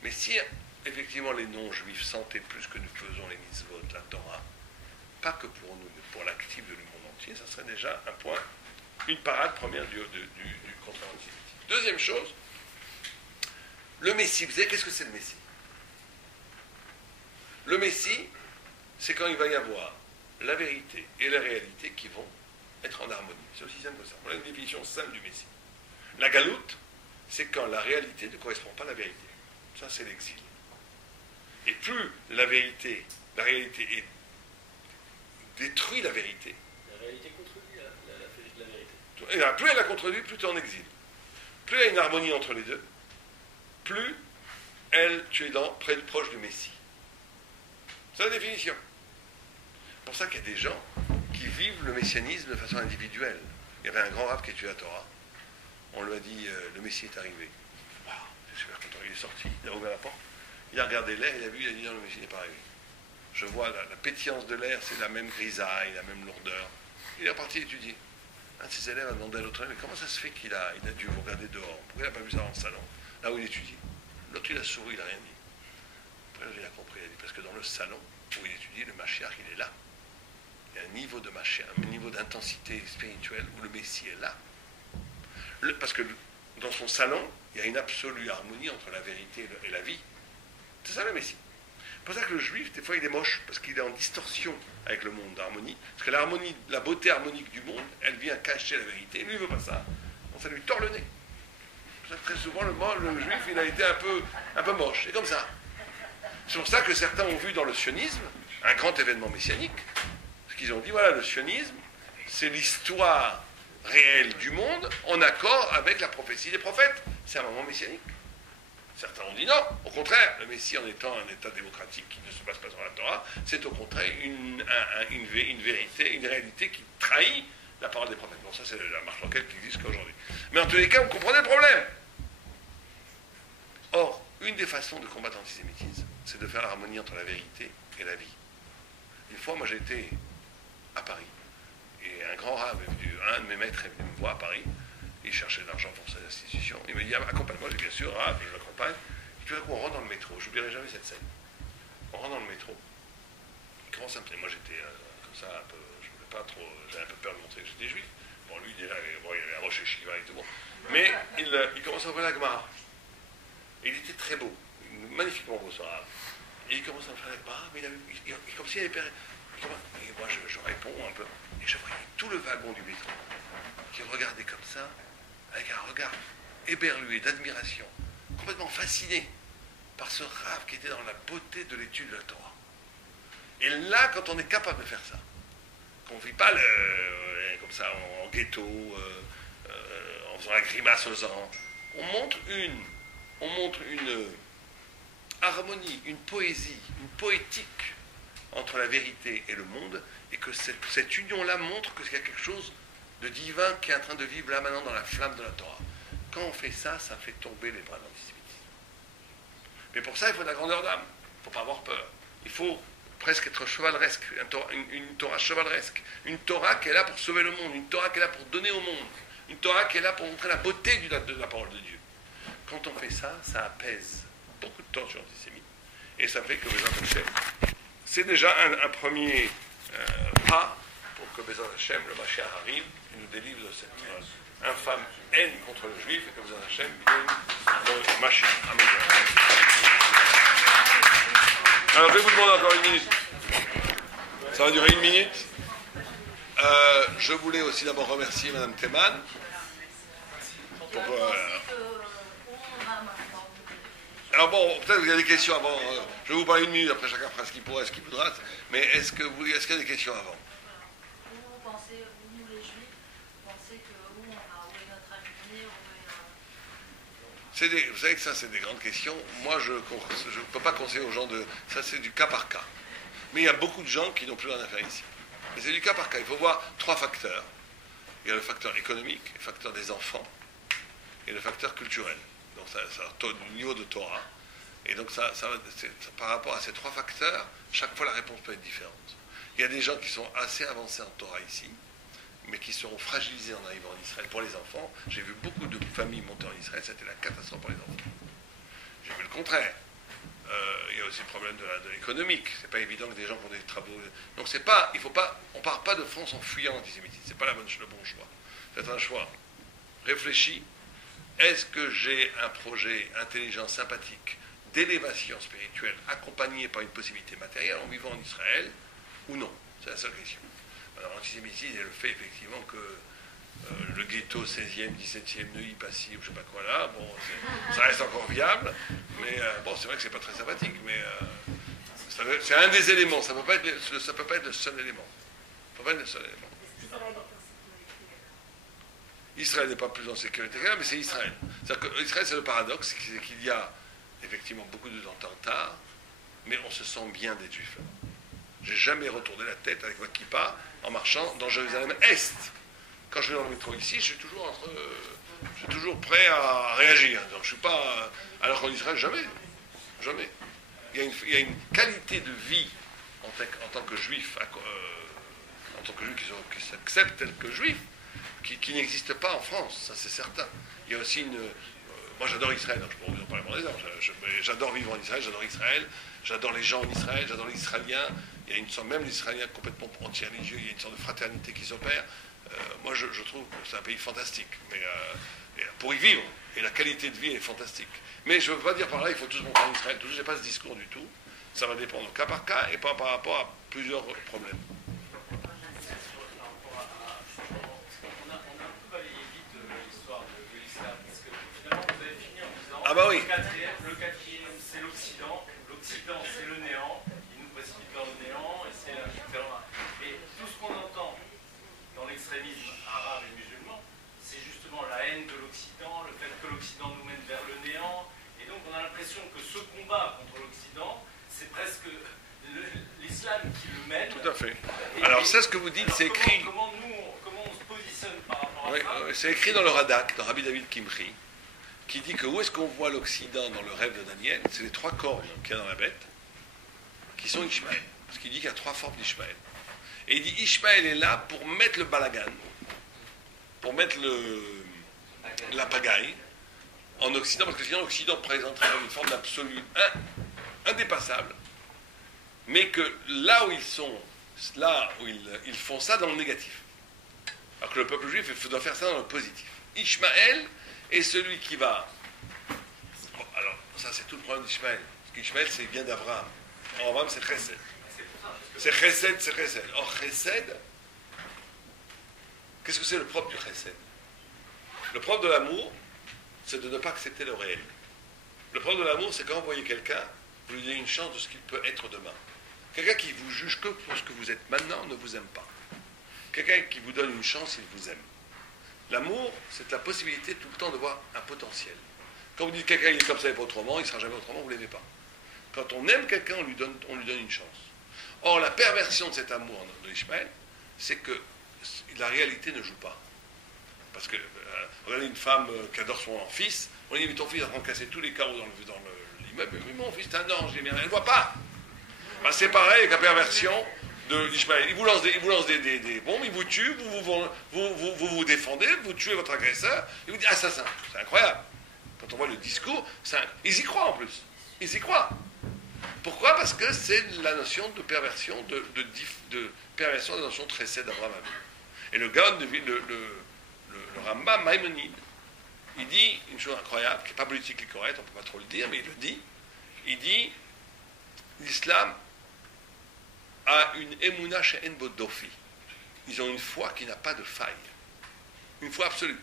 Mais si effectivement les non-juifs sentaient plus que nous faisons les mitzvot, la Torah, pas que pour nous, mais pour l'actif de le monde entier, ça serait déjà un point, une parade première du contre-antisémitisme. Deuxième chose, le Messie. Vous savez, qu'est-ce que c'est le Messie? Le Messie, c'est quand il va y avoir la vérité et la réalité qui vont être en harmonie. C'est aussi simple que ça. On a une définition simple du Messie. La galoute, c'est quand la réalité ne correspond pas à la vérité. Ça, c'est l'exil. Et plus la vérité, la réalité détruit la vérité. La réalité contredit la vérité. Et plus elle la contredit, plus tu es en exil. Plus il y a une harmonie entre les deux, plus tu es proche du Messie. C'est la définition. C'est pour ça qu'il y a des gens qui vivent le messianisme de façon individuelle. Il y avait un grand rabbin qui étudiait la Torah. On lui a dit, le Messie est arrivé. Wow, c'est super content. Il est sorti, il a ouvert la porte, il a regardé l'air, il a vu, il a dit, non, le Messie n'est pas arrivé. Je vois la pétillance de l'air, c'est la même grisaille, la même lourdeur. Il est reparti étudier. Un de ses élèves a demandé à l'autre, mais comment ça se fait qu'il a dû vous regarder dehors? Pourquoi il n'a pas vu ça dans le salon, là où il étudie? L'autre, il a souri, il n'a rien dit. Après, il a compris, il a dit, parce que dans le salon où il étudie, le Mashiach, il est là. Il y a un niveau de Mashiach, un niveau d'intensité spirituelle où le Messie est là. Parce que dans son salon, il y a une absolue harmonie entre la vérité et la vie. C'est ça le Messie. C'est pour ça que le juif, des fois, il est moche, parce qu'il est en distorsion avec le monde d'harmonie. Parce que l'harmonie, la beauté harmonique du monde, elle vient cacher la vérité. Et lui, il ne veut pas ça. Donc ça lui tord le nez. C'est pour ça que très souvent, le juif, il a été un peu moche. C'est comme ça. C'est pour ça que certains ont vu dans le sionisme un grand événement messianique. Parce qu'ils ont dit, voilà, le sionisme, c'est l'histoire réelle du monde en accord avec la prophétie des prophètes. C'est un moment messianique. Certains ont dit non, au contraire, le Messie en étant un État démocratique qui ne se base pas sur la Torah, c'est au contraire une vérité, une réalité qui trahit la parole des prophètes. Bon, ça c'est la marche loquette qui existe qu'aujourd'hui. Mais en tous les cas, vous comprenez le problème. Or, une des façons de combattre l'antisémitisme, c'est de faire l'harmonie entre la vérité et la vie. Une fois, moi j'étais à Paris, et un grand rave est venu, un de mes maîtres est venu me voir à Paris. Il cherchait de l'argent pour ses institutions. Il me dit, accompagne-moi, j'ai bien sûr, je l'accompagne. Et puis, on rentre dans le métro. Je n'oublierai jamais cette scène. On rentre dans le métro. Il commence à me... Moi, j'étais comme ça, un peu... Je voulais pas trop... J'avais un peu peur de montrer que j'étais juif. Bon, lui, déjà, il avait un rocher Shiva et tout. Bon. Mais il commence à ouvrir la Gemara. Et il était très beau. Magnifiquement beau, ce rave. Et il commence à me faire la Gemara, mais comme s'il avait perdu. Et moi, je réponds un peu. Et je voyais tout le wagon du métro qui regardait comme ça, avec un regard éberlué, d'admiration, complètement fasciné par ce rave qui était dans la beauté de l'étude de la Torah. Et là, quand on est capable de faire ça, qu'on ne vit pas comme ça en ghetto, en faisant la grimace aux ans, on montre une harmonie, une poésie, une poétique entre la vérité et le monde, et que cette union-là montre qu'il y a quelque chose de divin qui est en train de vivre là maintenant dans la flamme de la Torah. Quand on fait ça, ça fait tomber les bras de l'antisémitisme. Mais pour ça, il faut de la grandeur d'âme. Il ne faut pas avoir peur. Il faut presque être chevaleresque, une Torah chevaleresque. Une Torah qui est là pour sauver le monde, une Torah qui est là pour donner au monde, une Torah qui est là pour montrer la beauté de la parole de Dieu. Quand on fait ça, ça apaise beaucoup de tensions antisémites. Et ça fait que Bézat Hashem, c'est déjà un premier pas pour que Bézat Hashem, le Mashiach arrive et nous délivre de cette infâme haine contre le juif et que Bézat Hashem vienne le Mashiach. Amen. Alors je vais vous demander encore une minute. Ça va durer une minute. Je voulais aussi d'abord remercier Mme Théman pour... Alors bon, peut-être qu'il y a des questions avant. Je vais vous parler une minute, après chacun fera ce qu'il pourra, ce qu'il voudra. Mais est-ce qu'il y a des questions avant? Vous pensez, nous les Juifs, pensez que où est notre avenir, Vous savez que ça, c'est des grandes questions. Moi, je ne peux pas conseiller aux gens de... Ça, c'est du cas par cas. Mais il y a beaucoup de gens qui n'ont plus rien à faire ici. Mais c'est du cas par cas. Il faut voir 3 facteurs. Il y a le facteur économique, le facteur des enfants et le facteur culturel. Donc ça le niveau de Torah. Et donc par rapport à ces 3 facteurs, chaque fois la réponse peut être différente. Il y a des gens qui sont assez avancés en Torah ici, mais qui seront fragilisés en arrivant en Israël. Pour les enfants, j'ai vu beaucoup de familles monter en Israël, c'était la catastrophe pour les enfants. J'ai vu le contraire. Il y a aussi le problème de l'économique. C'est pas évident que des gens font des travaux. Donc on part pas de France en fuyant l'antisémitisme. C'est pas le bon choix. C'est un choix réfléchi. Est-ce que j'ai un projet intelligent, sympathique, d'élévation spirituelle, accompagné par une possibilité matérielle en vivant en Israël, ou non? C'est la seule question. Alors l'antisémitisme est le fait effectivement que le ghetto 16e, 17e, Neuilly-Passy, ou je ne sais pas quoi là, bon, ça reste encore viable, mais bon, c'est vrai que c'est pas très sympathique, mais C'est un des éléments, ça ne peut pas être le seul élément. Ça peut pas être le seul élément. Israël n'est pas plus en sécurité qu'elle, mais c'est Israël. C'est-à-dire qu'Israël, c'est le paradoxe, c'est qu'il y a effectivement beaucoup d'attentats, mais on se sent bien d'être juif. J'ai jamais retourné la tête avec ma kippa en marchant dans Jérusalem-Est. Quand je vais dans le métro ici, je suis toujours prêt à réagir. Donc, je suis pas... Alors qu'en Israël, jamais. Jamais. Il y a une qualité de vie en tant que juif, qui s'accepte tel que juif, qui n'existe pas en France, ça c'est certain. Il y a aussi moi j'adore Israël, donc je pourrais vous en parler mon exemple. J'adore vivre en Israël, j'adore les gens en Israël, j'adore les Israéliens. Il y a une sorte, même les Israéliens complètement anti-religieux, il y a une sorte de fraternité qui s'opère. Moi je trouve que c'est un pays fantastique, mais pour y vivre, et la qualité de vie est fantastique. Mais je ne veux pas dire par là, il faut tous monter en Israël, je n'ai pas ce discours du tout. Ça va dépendre cas par cas et pas par rapport à plusieurs problèmes. Ah bah oui. Le quatrième, c'est l'Occident. L'Occident, c'est le néant. Il nous précipite dans le néant et c'est la différence. Et tout ce qu'on entend dans l'extrémisme arabe et musulman, c'est justement la haine de l'Occident, le fait que l'Occident nous mène vers le néant. Et donc on a l'impression que ce combat contre l'Occident, c'est presque l'islam qui le mène. Tout à fait. Alors c'est ce que vous dites, c'est écrit. Comment on se positionne par rapport à ça? C'est écrit dans le Radak, dans Rabbi David Kimchi, qui dit que où est-ce qu'on voit l'Occident dans le rêve de Daniel? C'est les trois cornes qu'il y a dans la bête, qui sont Ishmaël. Parce qu'il dit qu'il y a trois formes d'Ishmaël. Et il dit Ishmaël est là pour mettre le balagan, pour mettre la pagaille en Occident, parce que sinon l'Occident présenterait une forme d'absolu indépassable, mais que là où ils sont, là où ils font ça dans le négatif. Alors que le peuple juif doit faire ça dans le positif. Ishmaël est celui qui va... Bon, alors, ça c'est tout le problème d'Ishmaël. Parce qu'Ishmaël, c'est bien d'Abraham. Abraham, c'est Chesed. C'est Chesed, c'est Chesed. Or, Chesed, qu'est-ce que c'est le propre du Chesed? Le propre de l'amour, c'est de ne pas accepter le réel. Le propre de l'amour, c'est quand vous voyez quelqu'un, vous lui donnez une chance de ce qu'il peut être demain. Quelqu'un qui vous juge que pour ce que vous êtes maintenant ne vous aime pas. Quelqu'un qui vous donne une chance, il vous aime. L'amour, c'est la possibilité tout le temps de voir un potentiel. Quand vous dites quelqu'un il est comme ça et pas autrement, il ne sera jamais autrement, vous ne l'aimez pas. Quand on aime quelqu'un, on lui donne une chance. Or, la perversion de cet amour de Ishmaël, c'est que la réalité ne joue pas. Parce que, regardez une femme qui adore son fils, on dit, mais ton fils est en train de casser tous les carreaux dans l'immeuble, mais mon fils, c'est un ange, elle ne voit pas. Ben, c'est pareil avec la perversion de l'Ishmaël. Il vous lance des bombes, il vous tue, vous défendez, vous tuez votre agresseur, il vous dit assassin. C'est incroyable. Quand on voit le discours, ils y croient en plus. Ils y croient. Pourquoi? Parce que c'est la notion de perversion, de perversion de la notion de Chesed d'Abraham. Et le Gaon, le Rambam Maïmonide, il dit une chose incroyable, qui n'est pas politique et correcte, on ne peut pas trop le dire, mais il le dit. Il dit l'islam a une emuna she'en bo dofi. Ils ont une foi qui n'a pas de faille. Une foi absolue.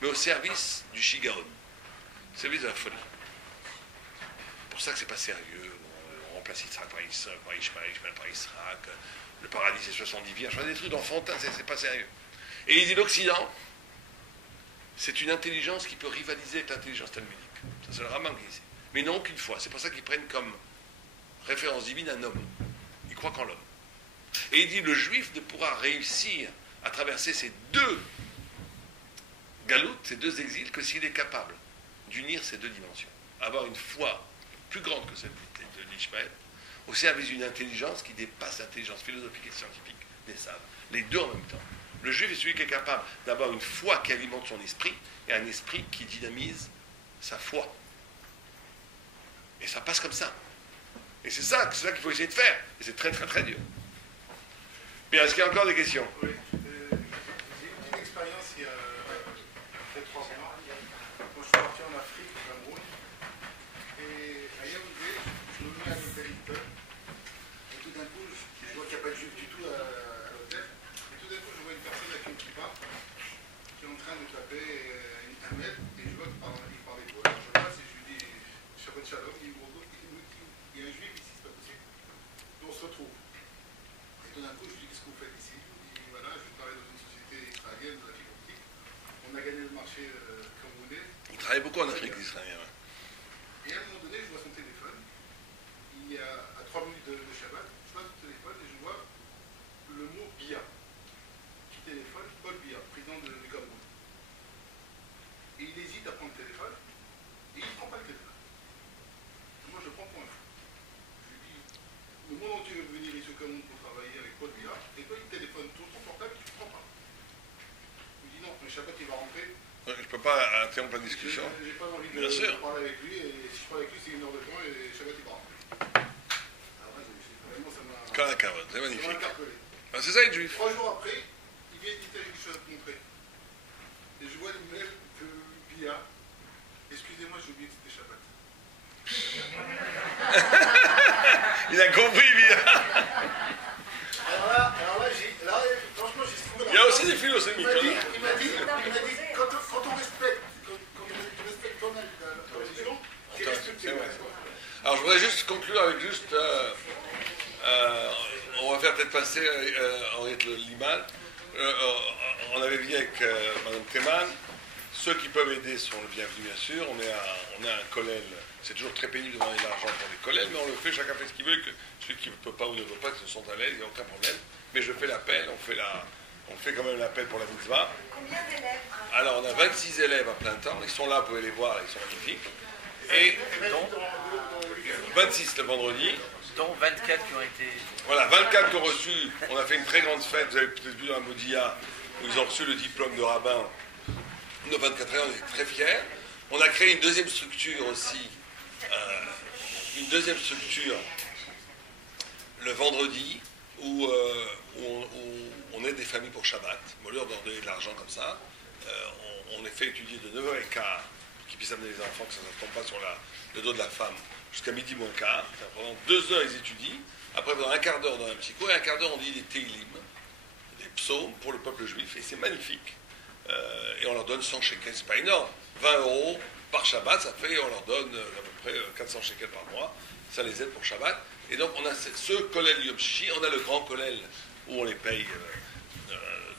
Mais au service du shigaon. Au service de la folie. C'est pour ça que c'est pas sérieux. On remplace Yitzhak par Ishmael par Israël. Le paradis c'est 70 vierges. Des trucs d'enfantin, c'est pas sérieux. Et il dit l'Occident, c'est une intelligence qui peut rivaliser avec l'intelligence talmudique. Ça c'est le Rambam qui dit. Mais non qu'une fois. C'est pour ça qu'ils prennent comme référence divine un homme. Ils croient qu'en l'homme. Et il dit le juif ne pourra réussir à traverser ces deux galoutes, ces deux exils, que s'il est capable d'unir ces deux dimensions. Avoir une foi plus grande que celle de l'Ishmaël, au service d'une intelligence qui dépasse l'intelligence philosophique et scientifique des sages. Les deux en même temps. Le juif est celui qui est capable d'avoir une foi qui alimente son esprit et un esprit qui dynamise sa foi. Et ça passe comme ça. Et c'est ça qu'il faut essayer de faire. Et c'est très très très dur. Bien, est-ce qu'il y a encore des questions? Oui. J'ai une expérience il y a peut-être 3 ans. Quand je suis parti en Afrique, au Cameroun, et à Yaoundé, je me mets à l'hôtel Hilton, et tout d'un coup, je vois qu'il n'y a pas de juif du tout à l'hôtel, et tout d'un coup, je vois une personne avec une kippa qui est en train de taper un mètre, et je vois qu'il parle hébreu. Alors je passe et je lui dis Shabbat Shalom, il y a un juif ici, c'est pas possible. on se retrouve. Et tout d'un coup, je lui dis, qu'est-ce que vous faites ici? Il dit, voilà, je travaille dans une société israélienne de la fibre optique. On a gagné le marché camerounais. Il travaille beaucoup en Afrique, l'Israélien. Ouais. Et à un moment donné, je vois son téléphone. Il y a à 3 minutes de Shabbat, je passe le téléphone et je vois le mot Biya. Qui téléphone? Paul Biya, président du Cameroun. Et il hésite à prendre le téléphone. Et il ne prend pas le téléphone. Et moi, je prends pour un fou. Je lui dis, le monde entier veut venir ici au Cameroun pour travailler avec Paul Biya. Et toi, il téléphone ton portable, tu ne prends pas. Il me dit non, mais Shabbat, il va rentrer. Je ne peux pas interrompre la discussion. J'ai pas envie Bien de sûr. parler avec lui. Et si je parle avec lui, c'est 1 heure de temps et Shabbat, il va rentrer. Alors là, vraiment, ça m'a... Quand la carotte, c'est Ça m'a magnifique. interpellé. Ben, c'est ça être juif. 3 jours après, il vient dire quelque chose à te montrer. Et je vois l'email de Bia. Excusez-moi, j'ai oublié que c'était Shabbat. Il a compris, bien. Alors là, franchement, j'ai trouvé. Il y a aussi des philosophie. Il m'a dit, quand on respecte ton religion, tu respectes tes règles. Alors je voudrais juste conclure avec juste... on va faire peut-être passer Henriette Liman. On avait vu avec Mme Théman. Ceux qui peuvent aider sont le bienvenu, bien sûr. On a un collèle. C'est toujours très pénible de demander de l'argent pour des collèles, mais on le fait, chacun fait ce qu'il veut. Que celui qui ne peut pas ou ne veut pas, que se sont à l'aise, il n'y a aucun problème. Mais je fais l'appel, on fait quand même l'appel pour la mitzvah. Combien d'élèves? Alors, on a 26 élèves à plein temps. Ils sont là, vous pouvez les voir, ils sont magnifiques. Et donc, 26 le vendredi. Dont 24 qui ont été... Voilà, 24 qui ont reçu. On a fait une très grande fête, vous avez peut-être vu dans la Modia, où ils ont reçu le diplôme de rabbin. Nos 24 ans, on est très fiers. On a créé une deuxième structure aussi. Le vendredi, où on aide des familles pour Shabbat. Au lieu de leur donner de l'argent comme ça, on les fait étudier de 9h15 pour qu'ils puissent amener les enfants, que ça ne tombe pas sur le dos de la femme, jusqu'à midi moins quart. Pendant 2 heures, ils étudient. Après, pendant un quart d'heure dans un psycho, et un quart d'heure, on dit des Teilim, des psaumes pour le peuple juif. Et c'est magnifique. Et on leur donne 100 shekels, c'est pas énorme. 20 € par Shabbat, ça fait, on leur donne à peu près 400 shekels par mois. Ça les aide pour Shabbat. Et donc, on a ce kollel Yom Shishi, on a le grand kollel où on les paye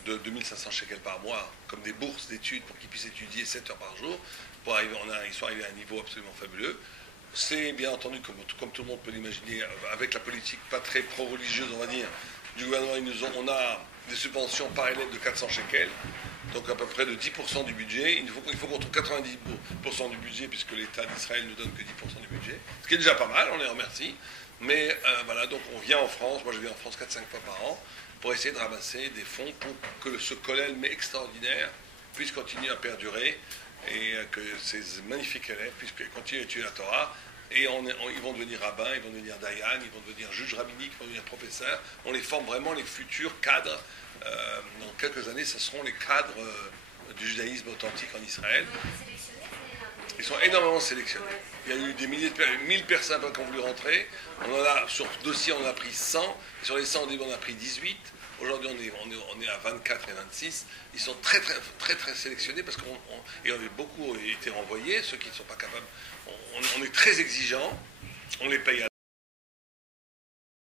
de 2500 shekels par mois, comme des bourses d'études pour qu'ils puissent étudier 7 heures par jour. Ils sont arrivés à un niveau absolument fabuleux. C'est bien entendu, comme tout le monde peut l'imaginer, avec la politique pas très pro-religieuse, on va dire, du gouvernement, on a des subventions par élève de 400 shekels, donc à peu près de 10% du budget. Il faut qu'on trouve 90% du budget, puisque l'État d'Israël ne donne que 10% du budget, ce qui est déjà pas mal, on les remercie. Mais voilà, donc on vient en France, moi je viens en France 4-5 fois par an, pour essayer de ramasser des fonds pour que ce kollel, mais extraordinaire, puisse continuer à perdurer, et que ces magnifiques élèves puissent continuer à étudier la Torah. Et ils vont devenir rabbins, ils vont devenir dayan, ils vont devenir juges rabbiniques, ils vont devenir professeurs. On les forme vraiment les futurs cadres. Dans quelques années, ce seront les cadres du judaïsme authentique en Israël. Ils sont énormément sélectionnés. Il y a eu des milliers de 1000 personnes qui ont voulu rentrer. Sur dossier, on en a pris 100. Et sur les 100, au début, on a pris 18. Aujourd'hui, on est à 24 et 26. Ils sont très, très, très, très sélectionnés parce beaucoup ont été renvoyés, ceux qui ne sont pas capables. On est très exigeants. On les paye à